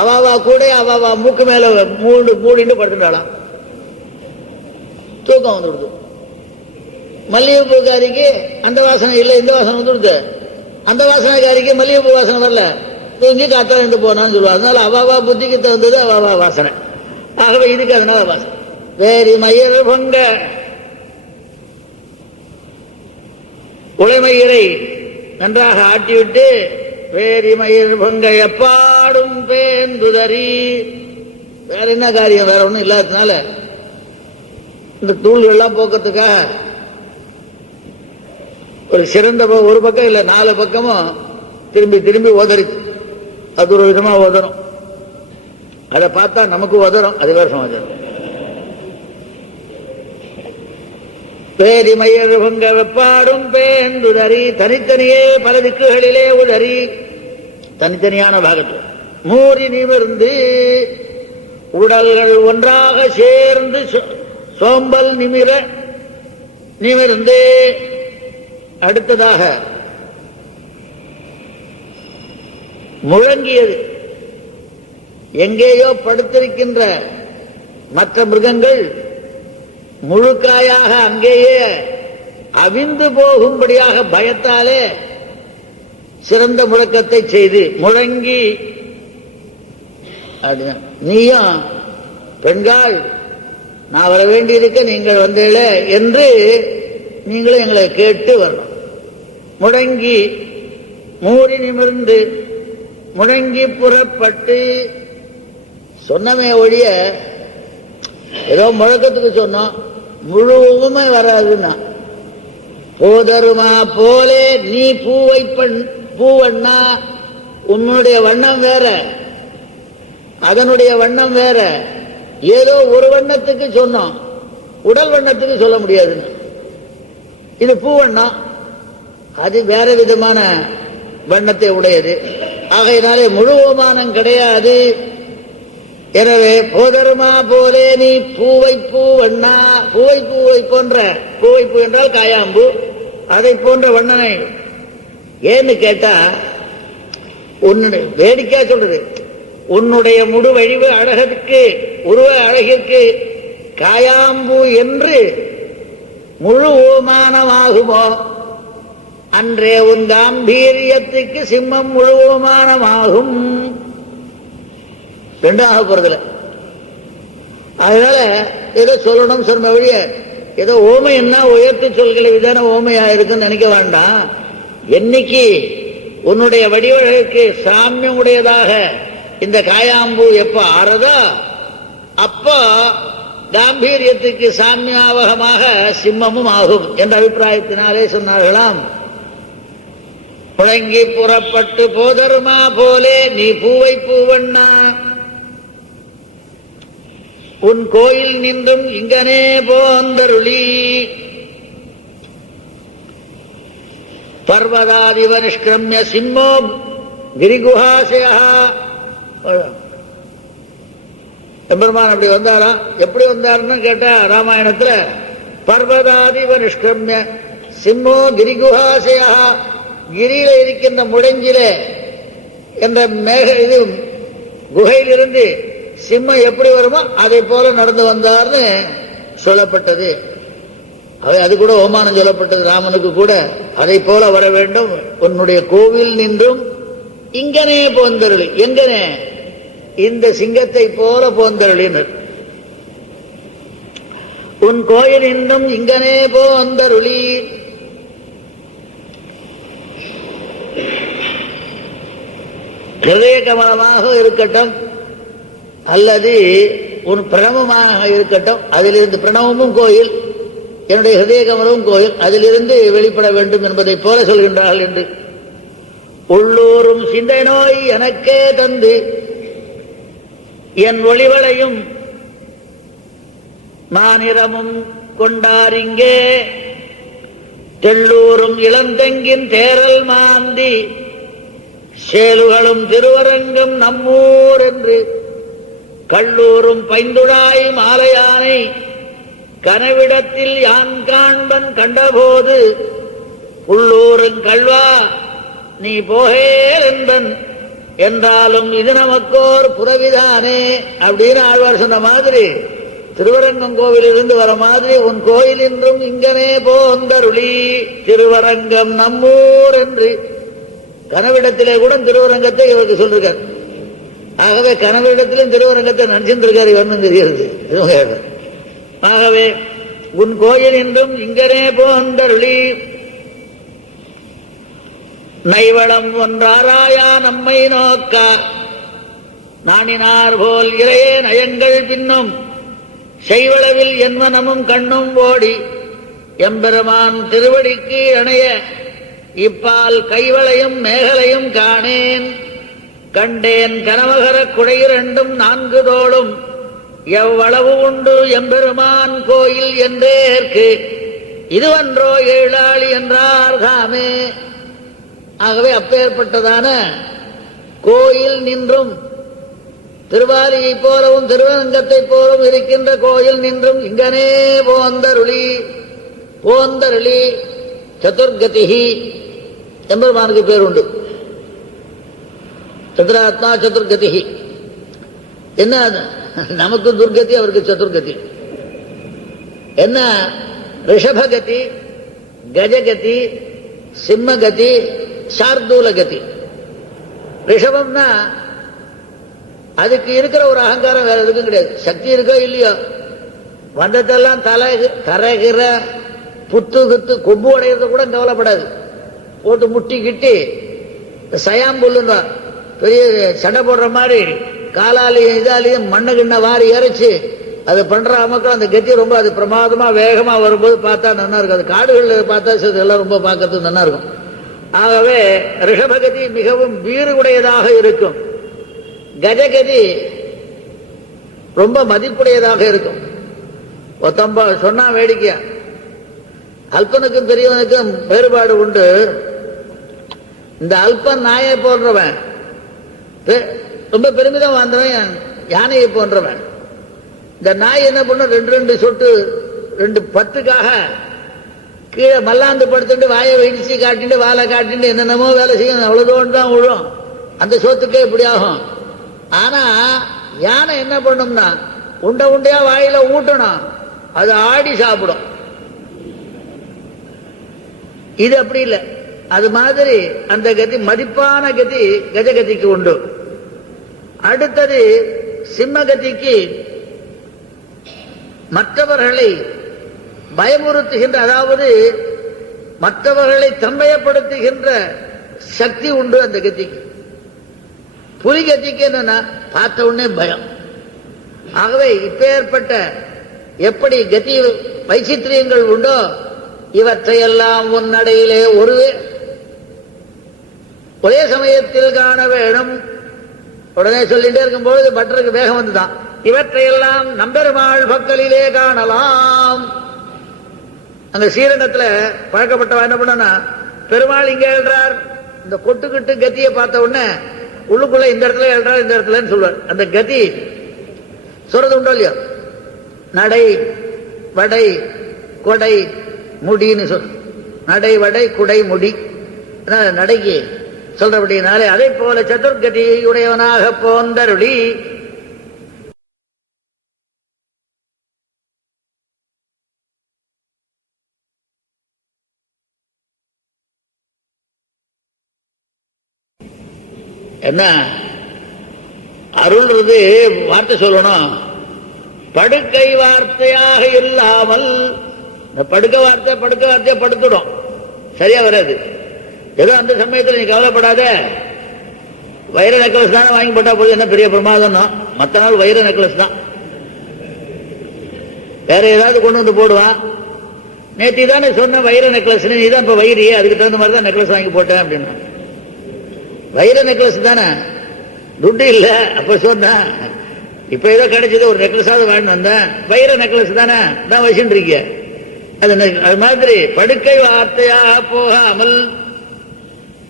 அவாவா கூட அவாவா மூக்கு மேல மூடிட்டு படுத்துட்டாளாம். தூக்கம் வந்துடுது. மல்லிகைப்பூக்காரிக்கு அந்த வாசனை இல்லை, இந்த வாசனை வந்துடுது. அந்த வாசனைக்காரிக்கு மல்லிகைப்பூ வாசனை வரல, தூங்கி காத்தா இருந்து போனான்னு சொல்லுவாங்க. அதனால அவாவா புத்திக்கு தகுந்தது அவாவா வாசனை. ஆகவே இதுக்கு அதனால வாசனை. வேறு மயிர் பொங்க உழைமயிரை நன்றாக ஆட்டிவிட்டு வேரி மயிர் பொங்க எப்பாடும் பேந்துதறி. வேற என்ன காரியம், வேற ஒண்ணும் இல்லாததுனால இந்த தூள்கள்லாம் போக்கிறதுக்காக ஒரு சிறந்த ஒரு பக்கம் இல்ல 4 பக்கமும் திரும்பி திரும்பி உதறிச்சு. அது ஒரு விதமா உதறும். அதை பார்த்தா நமக்கு உதறும், அது வேற சமாச்சாரம். பேரி மயிர் பொங்க வெப்பாடும் பேந்துதறி, தனித்தனியே பல திக்குகளிலே உதறி, தனித்தனியான பாகத்தில் மூறி நிமிர்ந்து உடல்கள் ஒன்றாக சேர்ந்து சோம்பல் நிமிர்ந்து. அடுத்ததாக முழங்கியது. எங்கேயோ படுத்திருக்கின்ற மற்ற மிருகங்கள் முழுக்காயாக அங்கேயே அவிந்து போகும்படியாக பயத்தாலே சிறந்த முழக்கத்தை செய்து முழங்கி. நீயும் பெண்கள் நான் வர வேண்டியிருக்க நீங்கள் வந்தீங்கள என்று நீங்களும் எங்களை கேட்டு வரணும். முழங்கி மூறி நிமிர்ந்து முழங்கி புறப்பட்டு. சொன்னமே ஒழிய ஏதோ முழக்கத்துக்கு சொன்னோம், முழுவதுமே வராதுன்னா. போதருமா போலே நீ பூவண்ணா, உன்னுடைய வண்ணம் வேற, அதனுடைய வண்ணம் வேற. ஏதோ ஒரு வண்ணத்துக்கு சொன்னோம், உடல் வண்ணத்துக்கு சொல்ல முடியாதுன்னு. இது பூவண்ணம், அது வேற விதமான வண்ணத்தை உடையது. ஆகையினாலே முழுவமானம் கிடையாது. எனவே போதருமா போலே நீ பூவண்ணா, பூவை போன்ற, பூ என்றால் காயாம்பூ, அதை போன்ற வண்ணனை. ஏன்னு கேட்டா உன்னுடைய வேடிக்கையா சொல்றது, உன்னுடைய முடிவழிவு அழகத்துக்கு உருவ அழகிற்கு காயாம்பூ என்று முழு ஓமானமாகுமோ அன்றே உன் காம்பீரியத்துக்கு சிம்மம் முழு ஓமானமாகும். ரெண்டாக போறதுல. அதனால ஏதோ சொல்லணும் சொன்ன வழிய ஏதோ ஓமை என்ன உயர்த்தி சொல்களை விதான ஓமையா இருக்குன்னு நினைக்க வேண்டாம். என்னைக்கு உன்னுடைய வடிவழகுக்கு சாமியம் உடையதாக இந்த காயாம்பூ எப்ப ஆறதோ அப்போ காம்பீரியத்துக்கு சாமியாவகமாக சிம்மமும் ஆகும் என்ற அபிப்பிராயத்தினாலே சொன்னார்களாம். முழங்கி புறப்பட்டு போதருமா போலே நீ பூவண்ணா, உன் கோயில் நின்றும் இங்கனே போந்தருளி. பர்வதாதிவ நிஷ்கிரமிய சிம்மோ கிரிகுஹாசயா. எம்பெருமான் அப்படி வந்தாரா? எப்படி வந்தாருன்னு கேட்டா ராமாயணத்துல பர்வதாதிவ நிஷ்கிரமிய சிம்மோ கிரிகுஹாசயா, கிரியில இருக்கின்ற முடஞ்சிலே என்ற இது குகையிலிருந்து சிம்மம் எப்படி வருமோ அதை போல நடந்து வந்தார்னு சொல்லப்பட்டது. அது கூட ஓமானம் சொல்லப்பட்டது ராமனுக்கு கூட. அதை போல வர வேண்டும். உன்னுடைய கோவில் நின்றும் இங்கனே போந்தருளி. எங்கனே? இந்த சிங்கத்தை போல போந்தருளினர். உன் கோயில் நின்றும் இங்கனே போந்தருளி. ஹிருதய கமலமாக இருக்கட்டும் அல்லது உன் பிரணவமாக இருக்கட்டும், அதிலிருந்து பிரணவமும் கோயில், என்னுடைய ஹிருதய கமலமும் கோயில், அதிலிருந்து வெளிப்பட வேண்டும் என்பதை போல சொல்கின்றார்கள் என்று. உள்ளூரும் சிந்தை நோய் எனக்கே தந்து என் ஒளிவளையும் மாநிறமும் கொண்டாரிங்கே தெள்ளூரும் இளந்தங்கின் தேரல் மாந்தி சேலுகளும் திருவரங்கம் நம்மூர் என்று கள்ளூரும் பைந்துழாய் மாலையானை கனவிடத்தில் யான் காண்பன் கண்டபோது உள்ளூரும் கல்வா நீ போகேல் என்பன் என்றாலும் இது நமக்கோர் புறவிதானே அப்படின்னு ஆழ்வார் சொன்ன மாதிரி, திருவரங்கம் கோவிலிருந்து வர மாதிரி உன் கோயில் என்றும் இங்கனே போந்தருளி திருவரங்கம் நம்மூர் என்று கனவிடத்திலே கூட திருவரங்கத்தை இவருக்கு சொல்லிருக்கார். ஆகவே கனவிடத்திலும் திருவரங்கத்தை நினைச்சிருக்காரு இவன் தெரிகிறது. ஆகவே உன் கோயில் என்றும் இங்கனே போந்தருளி நைவளம் ஒன்றாராயா நம்மை நோக்க நாணினார் போல் இறையே நயங்கள் பின்னும் செய்வளவில் என் மனமும் கண்ணும் ஓடி எம்பெருமான் திருவடிக்கு அணைய இப்பால் கைவளையும் மேகலையும் காணேன் கண்டேன் கனவகர குடையிரண்டும் 4 தோளும் எவ்வளவு உண்டு எம்பெருமான் கோயில் என்றேற்கு இதுவன்றோ ஏழாளி என்றார் தாமே. ஆகவே அப்பேற்பட்டதான கோயில் நின்றும் திருவாலியை போலவும் திருவரங்கத்தை போலவும் இருக்கின்ற கோயில் நின்றும் இங்கனே போந்தருளி சதுர்கதிஹி எம்பெருமானுக்கு பேர் உண்டு. சதுராத்மா சதுர்கதிஹி. என்ன நமக்கு துர்கதி, அவருக்கு சதுர்கதி. என்ன ரிஷபகதி, கஜகதி, சிம்மகதி, சார்தூலகதி. ரிஷபம்னா அதுக்கு இருக்கிற ஒரு அகங்காரம் வேற எதுக்கும் கிடையாது. சக்தி இருக்கோ இல்லையோ, வந்ததெல்லாம் தரைகிற புத்து குத்து கொம்பு உடையிறது கூட கவலைப்படாது. போட்டு முட்டி கிட்டி சயாம்புல்லுன்னா பெரிய சண்டை போடுற மாதிரி காலாலையும் இதாலையும் மண்ணு கிண்ண வாரி இறைச்சி அது பண்ற அமக்கம் அந்த கத்தி ரொம்ப அது பிரமாதமா வேகமா வரும்போது பார்த்தா நல்லா இருக்கும். அது காடுகளில் பார்த்தா எல்லாம் ரொம்ப பார்க்கறதுக்கு நல்லா இருக்கும். ஆகவே ரிஷபகதி மிகவும் வீறு உடையதாக இருக்கும். கஜகதி ரொம்ப மதிப்புடையதாக இருக்கும். ஒத்தம்ப சொன்னா வேடிக்கையா, அல்பனுக்கும் பெரியவனுக்கும் வேறுபாடு உண்டு. இந்த அல்பன் நாயை போன்றவன், ரொம்ப பெருமிதம் வாழ்ந்தவன் யானையை போன்றவன். இந்த நாய் என்ன பண்ண 2 சொட்டு 2 பத்துக்காக கீழே மல்லாந்து படுத்துட்டு வாயை வெடிச்சு காட்டிட்டு வாழை காட்டிட்டு என்னென்னமோ வேலை செய்யும். அவ்வளவுதோன்னு தான் விழும். அந்த சோத்துக்கே இப்படி ஆகும். ஆனா யானை என்ன பண்ணும்னா உண்டையா வாயில ஊட்டணும், அது ஆடி சாப்பிடும். இது அப்படி இல்லை. அது மாதிரி அந்த கதி மதிப்பான கதி கஜகதிக்கு உண்டு. அடுத்தது சிம்மகதிக்கு மற்றவர்களை பயமுறுத்துகின்ற, அதாவது மற்றவர்களை தன்மயப்படுத்துகின்ற சக்தி உண்டு அந்த கத்திக்கு. புலிகத்திக்கு என்னன்னா பார்த்த உடனே பயம். ஆகவே இப்பேற்பட்ட எப்படி கதி வைச்சித்திரியங்கள் உண்டோ இவற்றையெல்லாம் உன்னடையிலே ஒரே சமயத்தில் காண வேணும். உடனே சொல்லிட்டே இருக்கும்போது பட்டருக்கு வேகம் வந்துதான். இவற்றையெல்லாம் நம்பெருமாள் பக்கலிலே காணலாம். அந்த ஸ்ரீரங்கத்துல பழக்கப்பட்டவன் என்ன பண்ணா, பெருமாள் இங்க எழுறார், இந்த கொட்டுக்கிட்டு கத்தியை பார்த்த உடனே உள்ளுக்குள்ள இந்த இடத்துல எழுறார், இந்த இடத்துலன்னு சொல்வார். அந்த கதி சொல்றது உண்டோ இல்லையோ, நடை வடை கொடை முடின்னு சொல். நடை வடை குடை முடி நடைக்கு சொல்றபடினாலே அதை போல சதுர்கதி உடையவனாக போந்தருளி என்ன அருள்றது வார்த்தை சொல்லணும். படுக்கை வார்த்தையாக இல்லாமல் படுக்க வார்த்தையை படுத்துடும், சரியா வராது. ஏதோ அந்த சமயத்தில் நீ கவலைப்படாத, வைர நெக்லஸ் தானே வாங்கி போட்டா போது, என்ன பெரிய பிரமாதம். மற்ற நாள் வைர நெக்லஸ் தான், வேற ஏதாவது கொண்டு வந்து போடுவான். நேற்று தானே சொன்ன வைர நெக்லஸ், நீ தான் இப்ப வைரியே, அதுக்கு தகுந்த மாதிரி தான் நெக்லஸ் வாங்கி போட்டேன் அப்படின்னா. வைர நெக்லஸ் தானே, துட்டு இல்ல அப்ப சொன்ன, இப்ப ஏதோ கிடைச்சது ஒரு நெக்லஸாவது வாங்கிட்டு வந்தேன், வைர நெக்லஸ் தானே தான் வச்சுட்டு இருக்கிய. அது மாதிரி படுக்கை வார்த்தையாக போகாமல்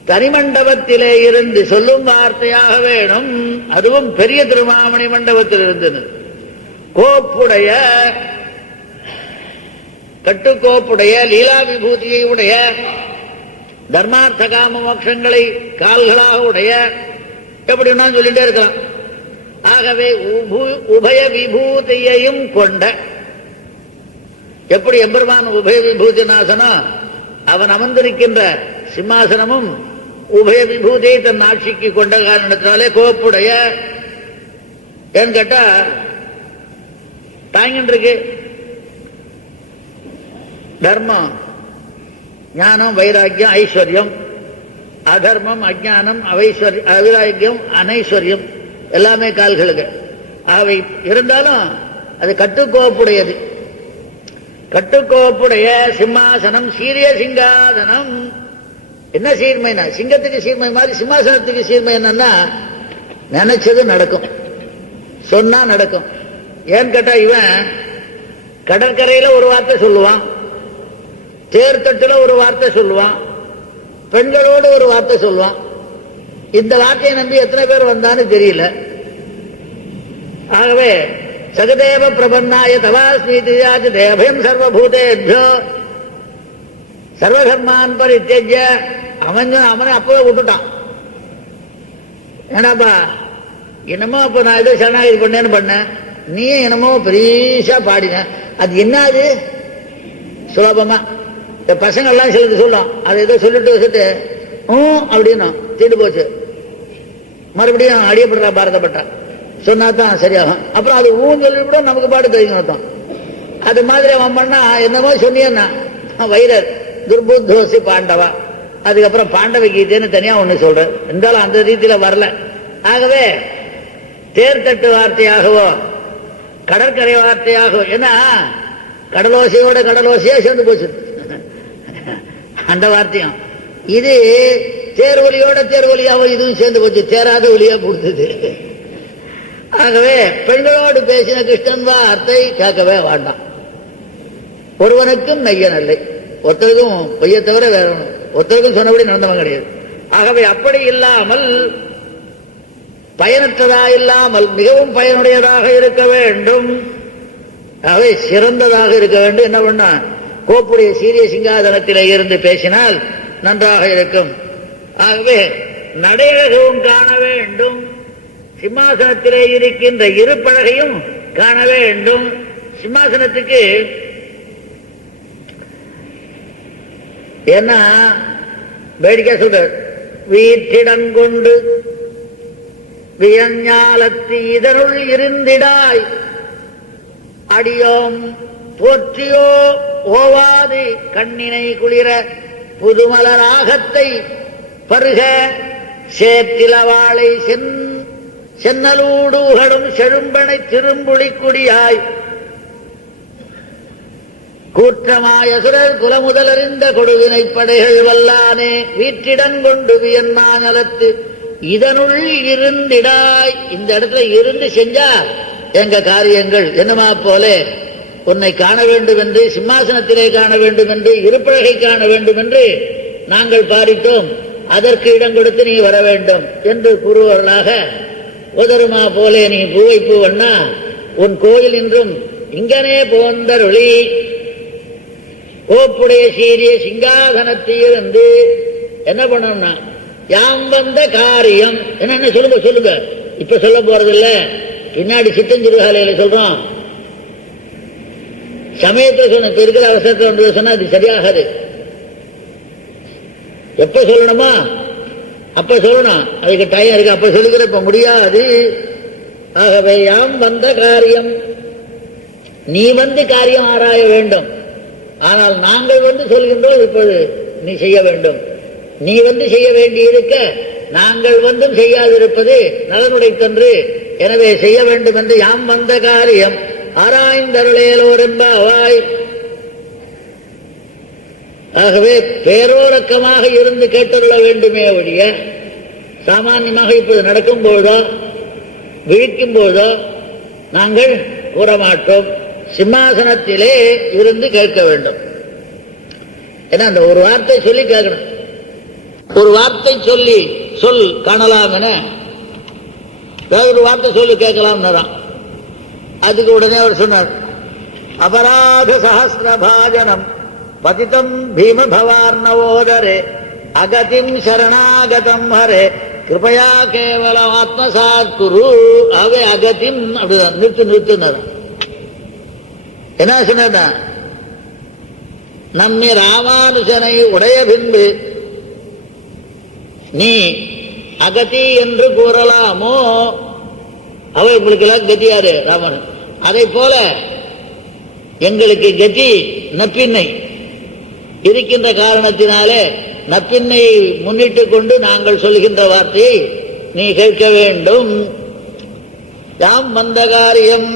தனிமண்டபத்திலே இருந்து சொல்லும் வார்த்தையாக வேணும். அதுவும் பெரிய திருமாமணி மண்டபத்தில் இருந்தது. கோப்புடைய, கட்டுக்கோப்புடைய, லீலா விபூதியை உடைய, தர்மார்த்த காம மோட்சங்களை கால்களாக உடைய, எப்படின்னா சொல்லிட்டே இருக்கலாம். ஆகவே உபய விபூதியையும் கொண்ட, எப்படி எம்பெருமான் உபய விபூதி நாசனம், அவன் அமர்ந்திருக்கின்ற சிம்மாசனமும் உபய விபூதியை தன் ஆட்சிக்கு கொண்ட காரணத்தினாலே கோப்புடைய, ஏன்னு கேட்டா தாங்கிட்டு இருக்கு. தர்மம், ஞானம், வைராக்கியம், ஐஸ்வர்யம், அதர்மம், அஜானம், அவைராக்கியம், அனைஸ்வர்யம் எல்லாமே கால்களுக்கு. அவை இருந்தாலும் அது கட்டுக்கோப்புடையது. கட்டுக்கோப்புடைய சிம்மாசனம், சீரிய சிங்காதனம். என்ன சீர்மைனா, சிங்கத்துக்கு சீர்மை மாதிரி சிம்மாசனத்துக்கு சீர்மை என்னன்னா, நினைச்சது நடக்கும், சொன்னா நடக்கும். ஏன்னு கேட்டா இவன் கடற்கரையில ஒரு வார்த்தை சொல்லுவான், தேர்தட்டுல ஒரு வார்த்தை சொல்லுவான், பெண்களோடு ஒரு வார்த்தை சொல்லுவான். இந்த வார்த்தையை நம்பி எத்தனை பேர் வந்தான்னு தெரியல. ஆகவே சகதேவ பிரபன்னாய தவாஸ்மீதியாதி தேவயம் சர்வபூதேபியோ சர்வதர்மான் பரித்யஜ்ய. அவனை அப்பவே விட்டுட்டான். ஏன்னாப்பா என்னமோ அப்ப நான் ஏதோ சரணாகதி பண்ணேன்னு பண்ணேன், நீ என்னமோ பெரிசா பாடின, அது என்னது சுலபமா இந்த பசங்க எல்லாம் சிலது சொல்லும், அதை ஏதோ சொல்லிட்டு வச்சுட்டு அப்படின்னு தீண்டு போச்சு. மறுபடியும் அடியப்படுறா பாரதப்பட்டா சொன்னாதான் சரியாகும். அப்புறம் அது சொல்லிவிட நமக்கு பாடு தெரியும் அர்த்தம். அது மாதிரி அவன் பண்ணா என்னமோ சொன்னியன்னா வைரர் துர்புத்தோசி பாண்டவா. அதுக்கப்புறம் பாண்டவ கீதைன்னு தனியா ஒண்ணு சொல்ற, இருந்தாலும் அந்த ரீதியில வரல. ஆகவே தேர்தட்டு வார்த்தையாகவோ கடற்கரை வார்த்தையாகவோ, ஏன்னா கடலோசையோட கடலோசையா சேர்ந்து போச்சு அந்த வார்த்தையும். இது தேர் ஒலியோட தேர் ஒலியாகவும் இதுவும் சேர்ந்து போச்சு, தேராத ஒலியா கொடுத்தது. ஆகவே பெண்களோடு பேசின கிருஷ்ணன் வார்த்தை கேட்கவே வேண்டாம். ஒருவனுக்கும் நையன் இல்லை, ஒருத்தருக்கும் பொய்ய தவிர வேற ஒருத்தருக்கும் சொன்னபடி நடந்தவன் கிடையாது. ஆகவே அப்படி இல்லாமல் பயனற்றதா இல்லாமல் மிகவும் பயனுடையதாக இருக்க வேண்டும். ஆகவே சிறந்ததாக இருக்க வேண்டும். என்ன பண்ணா, கோப்புடைய சீரிய சிங்காதனத்திலே இருந்து பேசினால் நன்றாக இருக்கும். ஆகவே நடையழகவும் காண வேண்டும், சிம்மாசனத்திலே இருக்கின்ற இருப்பழகையும் காண வேண்டும். சிம்மாசனத்துக்கு என்ன வேடிக்கை சொல்ற, வீற்றிடங்கொண்டு வியஞ்ஞாலத்து இதனுள் இருந்திடாய் அடியோம் போற்றியோ ஓவாது கண்ணினை குளிர புதுமலராகத்தை பருக சேற்றிலவாளை சென்னலூடுகளும் செழும்பனை திரும்புளி குடியாய் கூற்றமாய சுரர் குலமுதலறிந்த கொடுவினை படைகள் வல்லானே வீற்றிடங்கொண்டு வியன்னானலத்து இதனுள் இருந்திடாய். இந்த இடத்துல இருந்து செஞ்சா எங்க காரியங்கள் என்னமா போல உன்னை காண வேண்டும் என்று, சிம்மாசனத்திலே காண வேண்டும் என்று, இருப்பழகை காண வேண்டும் என்று நாங்கள் பாரித்தோம், அதற்கு இடம் கொடுத்து நீ வர வேண்டும் என்று கூறுவர்களாக, உதருமா போலே நீ பூவை பூவண்ணா உன் கோயில் இன்றும் இங்கனே போந்தருளி கோப்புடைய சீரிய சிங்காதனத்திலிருந்து என்ன பண்ணணும்னா, யாம் வந்த காரியம் என்ன சொல்லுங்க சொல்லுங்க. இப்ப சொல்ல போறது இல்ல, பின்னாடி சித்தஞ்சிறுகாலையில சொல்றோம். சமயத்தில் சொன்ன இருக்கிற அவசரத்தில் வந்து சொன்னா அது சரியாகாது. எப்ப சொல்லணுமா அப்ப சொல்லணும், அதுக்கு டைம் இருக்கு, அப்ப சொல்லுகிற இப்ப முடியாது. ஆகவே யாம் வந்த காரியம், நீ வந்து காரியம் ஆராய வேண்டும். ஆனால் நாங்கள் வந்து சொல்கின்றோம், இப்போது நீ செய்ய வேண்டும். நீ வந்து செய்ய வேண்டி இருக்க நாங்கள் வந்தும் செய்யாதிருப்பது நலனுடைத்தன்று. எனவே செய்ய வேண்டும் என்று யாம் வந்த காரியம் ஆராய்ந்தருளேலோர் என்பாவாய். ஆகவே பேரோரக்கமாக இருந்து கேட்டுள்ள வேண்டுமே ஒழிய சாமான்யமாக இப்போது நடக்கும் பொழுதோ விழிக்கும் பொழுதோ நாங்கள் கூறமாட்டோம். சிம்மாசனத்திலே இருந்து கேட்க வேண்டும். ஏன்னா அந்த ஒரு வார்த்தை சொல்லி கேட்கணும். ஒரு வார்த்தை சொல்லி சொல் காணலாம் என வேறொரு வார்த்தை சொல்லி கேட்கலாம். அதுக்கு உடனே அவர் சொன்னார், அபராத சஹஸ்ரபாஜனம் பதிதம் பீம பவார்ணவோதரே அகதிம் சரணாகதம் ஹரே கிருபயா கேவலம் ஆத்மசாத் குரு. அவை அகதிம் அப்படிதான் நிறுத்துனார். என்ன சொன்ன, நம்மை ராமானுஜனை உடைய பின்பு நீ அகதி என்று கூறலாமோ? அவை உங்களுக்கு எல்லாம் கதியாரு ராமன். அதை போல எங்களுக்கு கதி நப்பின்னை இருக்கின்ற காரணத்தினாலே நப்பின்னையை முன்னிட்டு கொண்டு நாங்கள் சொல்கின்ற வார்த்தையை நீ கேட்க வேண்டும். யாம் வந்த காரியம்.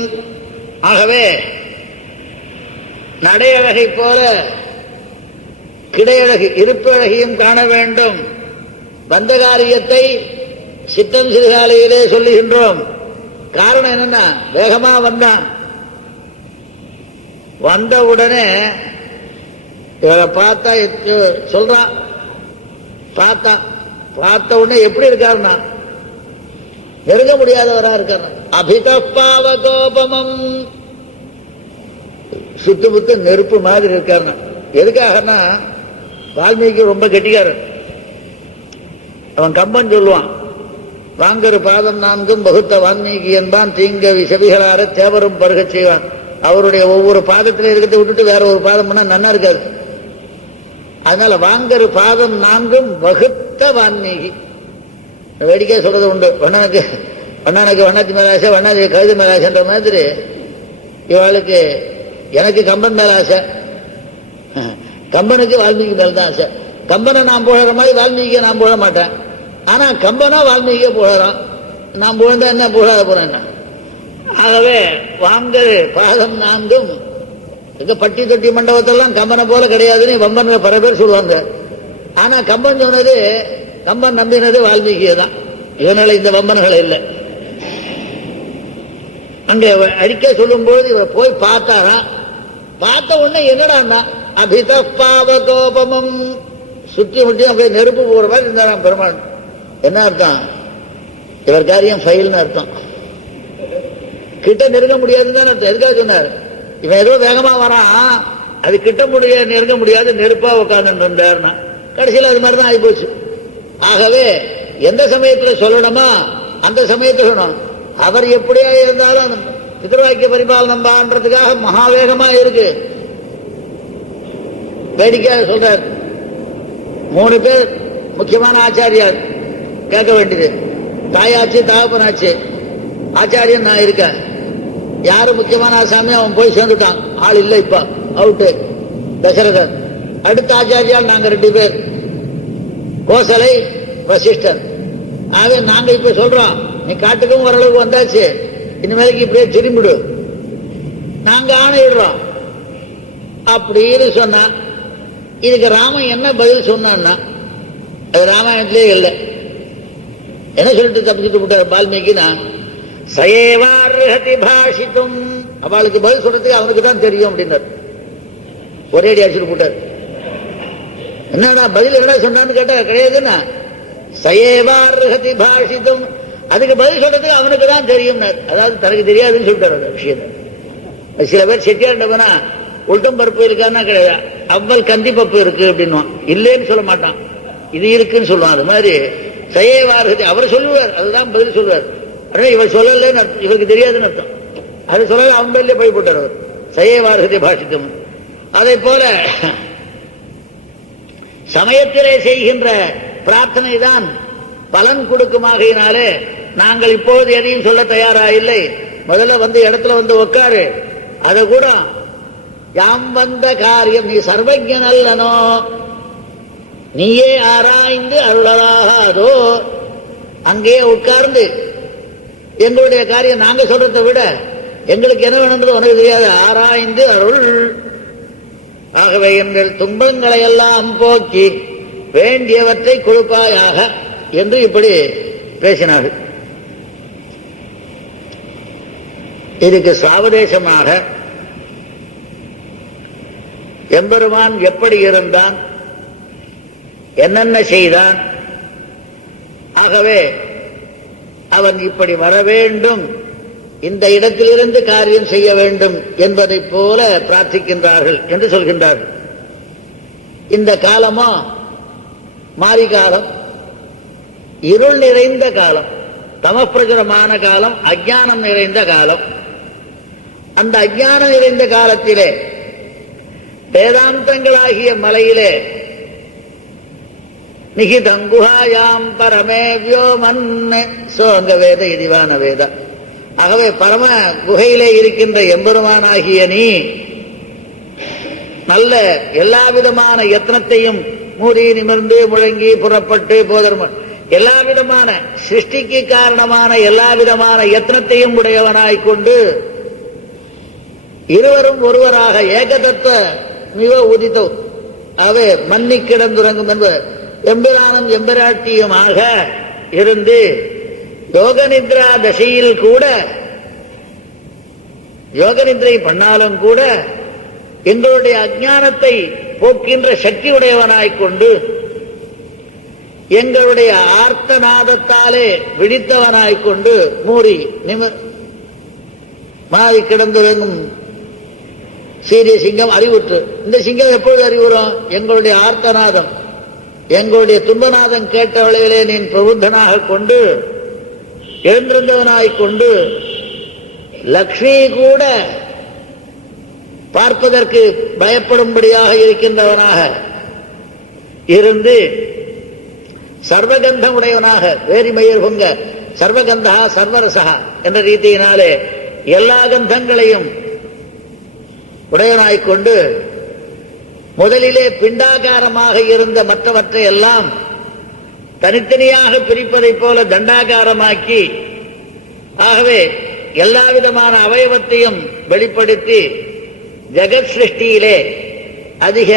ஆகவே நடையழகை போல கிடையழகு இருப்பழகையும் காண வேண்டும். வந்த காரியத்தை சித்தம் சிறுகாலையிலே சொல்லுகின்றோம். காரணம் என்னன்னா, வேகமா வந்தான். வந்த உடனே இவரை பார்த்தா சொல்றான். பார்த்த உடனே எப்படி இருக்காருன்னா நெருங்க முடியாதவரா இருக்காரு. அபிதப்பாவகோபமம் சுத்து நெருப்பு மாதிரி இருக்காருன்னா எதுக்காகனா, வால்மீகி ரொம்ப கெட்டிக்காரன். அவன் கம்பன் சொல்லுவான், வாங்கரு பாதம் நான்கும் பகுத்த வால்மீகி என்பான் தீங்க செவிகளார தேவரும் பருகச் செய்வான். அவருடைய ஒவ்வொரு பாதத்திலே இருக்கிறத விட்டுட்டு வேற ஒரு பாதம் பண்ணா நன்னா இருக்காது. அதனால வாங்கரு பாதம் நான்கும் வகுத்த வால்மீகி. வேடிக்கை சொல்றது உண்டு. வண்ணனுக்கு வண்ணாத்தி மேல ஆசை, வண்ணாதி கழுது மேல ஆசைன்ற மாதிரி இவளுக்கு எனக்கு கம்பன் மேல ஆசை, கம்பனுக்கு வால்மீகி மேல்தான் ஆசை. கம்பனை நான் புகழற மாதிரி வால்மீகியை நான் புகழ மாட்டேன். ஆனா கம்பனா வால்மீகியை புகழறான். நான் புகழ்ந்தா என்ன, புகழாத போறேன் என்ன? ஆகவே வாங்கரு பாதம் நான்கும் பட்டி தொட்டி மண்டபத்தெல்லாம் கம்பனை போல கிடையாதுன்னு வம்பன் பல பேர் சொல்லுவாங்க. ஆனா கம்பன் சொன்னது, கம்பன் நம்பினது வால்மீகியை தான். இதனால இந்த வம்பன்களை இல்லை. அங்க அடிக்க சொல்லும் போது இவர் போய் பார்த்தாராம். பார்த்த உடனே என்னடா அபிதப்பாவகோபமம் சுற்றி முட்டி அப்படியே நெருப்பு போற மாதிரி இருந்தாராம் பெருமாள். என்ன அர்த்தம்? இவர் காரியம் ஃபைல்னு அர்த்தம். கிட்ட நெருங்க முடியாதுன்னு தான் அர்த்தம். எதுக்காக சொன்னார்? இவன் ஏதோ வேகமா வரான், அது கிட்ட நெருங்க முடியாது, நெருப்பா உட்கார்ந்து இருந்தாருன்னா கடைசியில் அது மாதிரிதான் ஆகி போச்சு. ஆகவே எந்த சமயத்துல சொல்லணுமா அந்த சமயத்துல சொல்லணும். அவர் எப்படியா இருந்தாலும் பித்ருவாக்கிய பரிபாலனம் பண்றதுக்காக மகாவேகமா இருக்கு. வேடிக்கையாக சொல்றார். 3 பேர் முக்கியமான ஆச்சாரியார் கேட்க வேண்டியது. தாயாச்சு தகப்பனாச்சு, ஆச்சாரியன் நான் இருக்கேன். யாரும் முக்கியமான ஆசாமி அவன் போய் சேர்ந்துட்டான், ஆள் இல்லை, இப்ப அவுட்டு தசரதன். அடுத்த ஆச்சாரியால் நாங்க 2 பேர், கோசலை வசிஷ்டர். ஆகவே நாங்க இப்ப சொல்றோம், நீ காட்டுக்கும் ஓரளவுக்கு வந்தாச்சு, இனிமேலுக்கு இப்படியே திரும்பிடு, நாங்க ஆணையிடுறோம் அப்படின்னு சொன்னா இதுக்கு ராமன் என்ன பதில் சொன்னான்னா அது ராமாயணத்திலே இல்லை. என்ன சொல்லிட்டு தப்பிச்சுட்டு விட்டார் வால்மீகினா, சயேவார்ஹதி பாஷித்தும், அவளுக்கு பதில் சொல்றதுக்கு அவனுக்கு தான் தெரியும் அப்படின்னார். ஒரே அடி அடிச்சுட்டு போட்டார். என்னடா பதில் என்ன சொன்னான்னு கேட்டா கிடையாதுன்னா, சயேவார்ஹதி பாஷித்தும், அதுக்கு பதில் சொல்றதுக்கு அவனுக்கு தான் தெரியும். அதாவது தனக்கு தெரியாதுன்னு சொல்லிட்டார் அந்த விஷயத்தை. சில பேர் செட்டியாண்டவனா உளுத்தம் பருப்பு இருக்கான்னா கிடையாது, அவ்வளவு கந்தி பருப்பு இருக்கு அப்படின்வான், இல்லைன்னு சொல்ல மாட்டான், இது இருக்குன்னு சொல்லுவான். அது மாதிரி சயேவார்ஹதி அவர் சொல்லுவார், அதுதான் பதில் சொல்லுவார். இவர் சொல்லலன்னு இவருக்கு தெரியாதுன்னு அர்த்தம். அது சொல்லல, அவன் பேர்ல போய் போட்டார் அவர். சயேவார்ஹதி பாஷித்தும். அதே போல சமயத்திலே செய்கின்ற பிரார்த்தனை தான் பலன் கொடுக்குமாகையினாலே நாங்கள் இப்போது எதையும் சொல்ல தயாரா இல்லை. முதல்ல வந்து இடத்துல வந்து உட்காரு. அதை கூட யாம் வந்த காரியம் நீ சர்வஜன் அல்லனோ, நீயே ஆராய்ந்து அருளலாகாதோ, அங்கேயே உட்கார்ந்து எங்களுடைய காரியம் நாங்க சொல்றதை விட எங்களுக்கு என்ன வேணும்ன்றது உனக்கு தெரியாது, ஆராய்ந்து அருள். ஆகவே எங்கள் துன்பங்களை எல்லாம் போக்கி வேண்டியவற்றை கொடுப்பாயாக என்று இப்படி பேசினார்கள். இதுக்கு சுவாபதேசமாக எம்பெருமான் எப்படி இருந்தான், என்னென்ன செய்தான், ஆகவே அவன் இப்படி வர வேண்டும், இந்த இடத்திலிருந்து காரியம் செய்ய வேண்டும் என்பதைப் போல பிரார்த்திக்கின்றார்கள் என்று சொல்கின்றார்கள். இந்த காலமோ மாரி காலம், இருள் நிறைந்த காலம், தமப்பிரசுரமான காலம், அஞ்ஞானம் நிறைந்த காலம். அந்த அஞ்ஞானம் நிறைந்த காலத்திலே வேதாந்தங்களாகிய மலையிலே நிகிதங்குஹாயாம் பரமே வியோமன் சோங்க வேத இதிவான வேத. ஆகவே பரம குகையிலே இருக்கின்ற எம்பெருமானாகிய நீ நல்ல எல்லா விதமான யத்னத்தையும் மூடி நிமிர்ந்து முழங்கி புறப்பட்டு போதர்ம எல்லா விதமான சிருஷ்டிக்கு காரணமான எல்லா விதமான யத்னத்தையும் உடையவனாய்கொண்டு இருவரும் ஒருவராக ஏகதத்துவ மிக உதித்தோ அவை மன்னி கிடந்துறங்கும் என்பது எம்பிரானும் எம்பிராட்டியுமாக இருந்து யோக நித்ரா தசையில் கூட யோக நித்ரை பண்ணாலும் கூட எங்களுடைய அஞ்ஞானத்தை போக்கின்ற சக்தி உடையவனாய்கொண்டு எங்களுடைய ஆர்த்தநாதத்தாலே விழித்தவனாய்கொண்டு மூடி மாறி கிடந்துறங்கும் சீரிய சிங்கம் அறிவுற்று. இந்த சிங்கம் எப்பொழுது அறிவுறும்? எங்களுடைய ஆர்த்தநாதம், எங்களுடைய துன்பநாதம் கேட்ட வேளையிலே நீ பிரபுத்தனாக கொண்டு எழுந்திருந்தவனாய்கொண்டு லக்ஷ்மி கூட பார்ப்பதற்கு பயப்படும்படியாக இருக்கின்றவனாக இருந்து சர்வகந்தம் உடையவனாக வேரிமயிர் பொங்க சர்வகந்தா சர்வரசா என்ற ரீதியினாலே எல்லா கந்தங்களையும் உடையவனாய்கொண்டு முதலிலே பிண்டாகாரமாக இருந்த மற்றவற்றை எல்லாம் தனித்தனியாக பிரிப்பதைப் போல தண்டாகாரமாக்கி, ஆகவே எல்லா விதமான அவயவத்தையும் வெளிப்படுத்தி ஜெகத் சிருஷ்டியிலே அதிக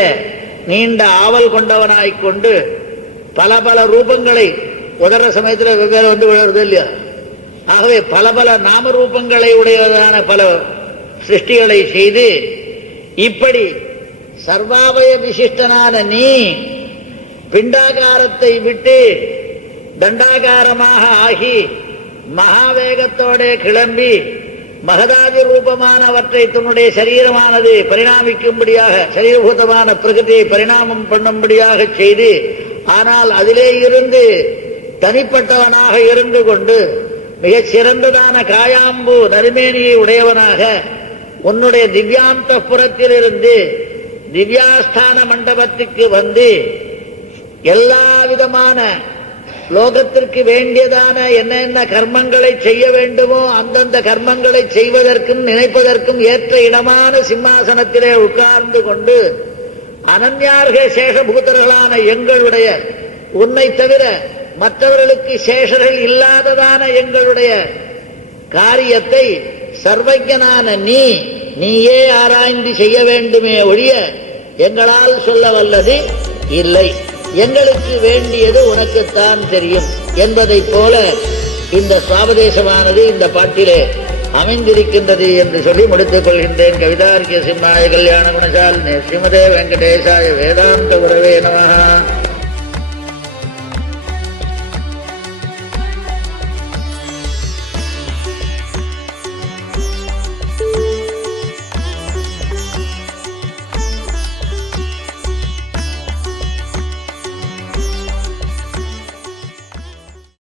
நீண்ட ஆவல் கொண்டவனாய்கொண்டு பல பல ரூபங்களை உதர சமயத்தில் வெவ்வேறு வந்து விழுறது இல்லையா? ஆகவே பல பல நாம ரூபங்களை உடையதான பல சிருஷ்டிகளை செய்து இப்படி சர்வாவய விசிஷ்டனான நீ பிண்டாகாரத்தை விட்டு தண்டாகாரமாக ஆகி மகாவேகத்தோட கிளம்பி மகதாதி ரூபமானவற்றை தன்னுடைய சரீரமானது பரிணாமிக்கும்படியாக சரீரபூதமான பிரகிருதியை பரிணாமம் பண்ணும்படியாக செய்து, ஆனால் அதிலே இருந்து தனிப்பட்டவனாக இருந்து கொண்டு மிகச் சிறந்ததான காயாம்பு நறுமேனியை உடையவனாக உன்னுடைய திவ்யாந்த புறத்திலிருந்து திவ்யாஸ்தான மண்டபத்துக்கு வந்து எல்லா விதமான லோகத்திற்கு வேண்டியதான என்னென்ன கர்மங்களை செய்ய வேண்டுமோ அந்தந்த கர்மங்களை செய்வதற்கும் நினைப்பதற்கும் ஏற்ற இடமான சிம்மாசனத்திலே உட்கார்ந்து கொண்டு அனன்யார்க சேஷபூதர்களான எங்களுடைய உன்னை தவிர மற்றவர்களுக்கு சேஷர்கள் இல்லாததான எங்களுடைய காரியத்தை சர்வஜனான நீயே ஆராய்ந்து செய்ய வேண்டுமே ஒழிய எங்களால் சொல்ல வல்லது இல்லை. எங்களுக்கு வேண்டியது உனக்குத்தான் தெரியும் என்பதைப் போல இந்த சுவாபதேசமானது இந்த பாட்டிலே அமைந்திருக்கின்றது என்று சொல்லி முடித்துக் கொள்கின்றேன். கவிதார்க்கிய சிம்மாய கல்யாண குணசாலினே ஸ்ரீமதே வெங்கடேசாய வேதாந்த குரவே நமஹ.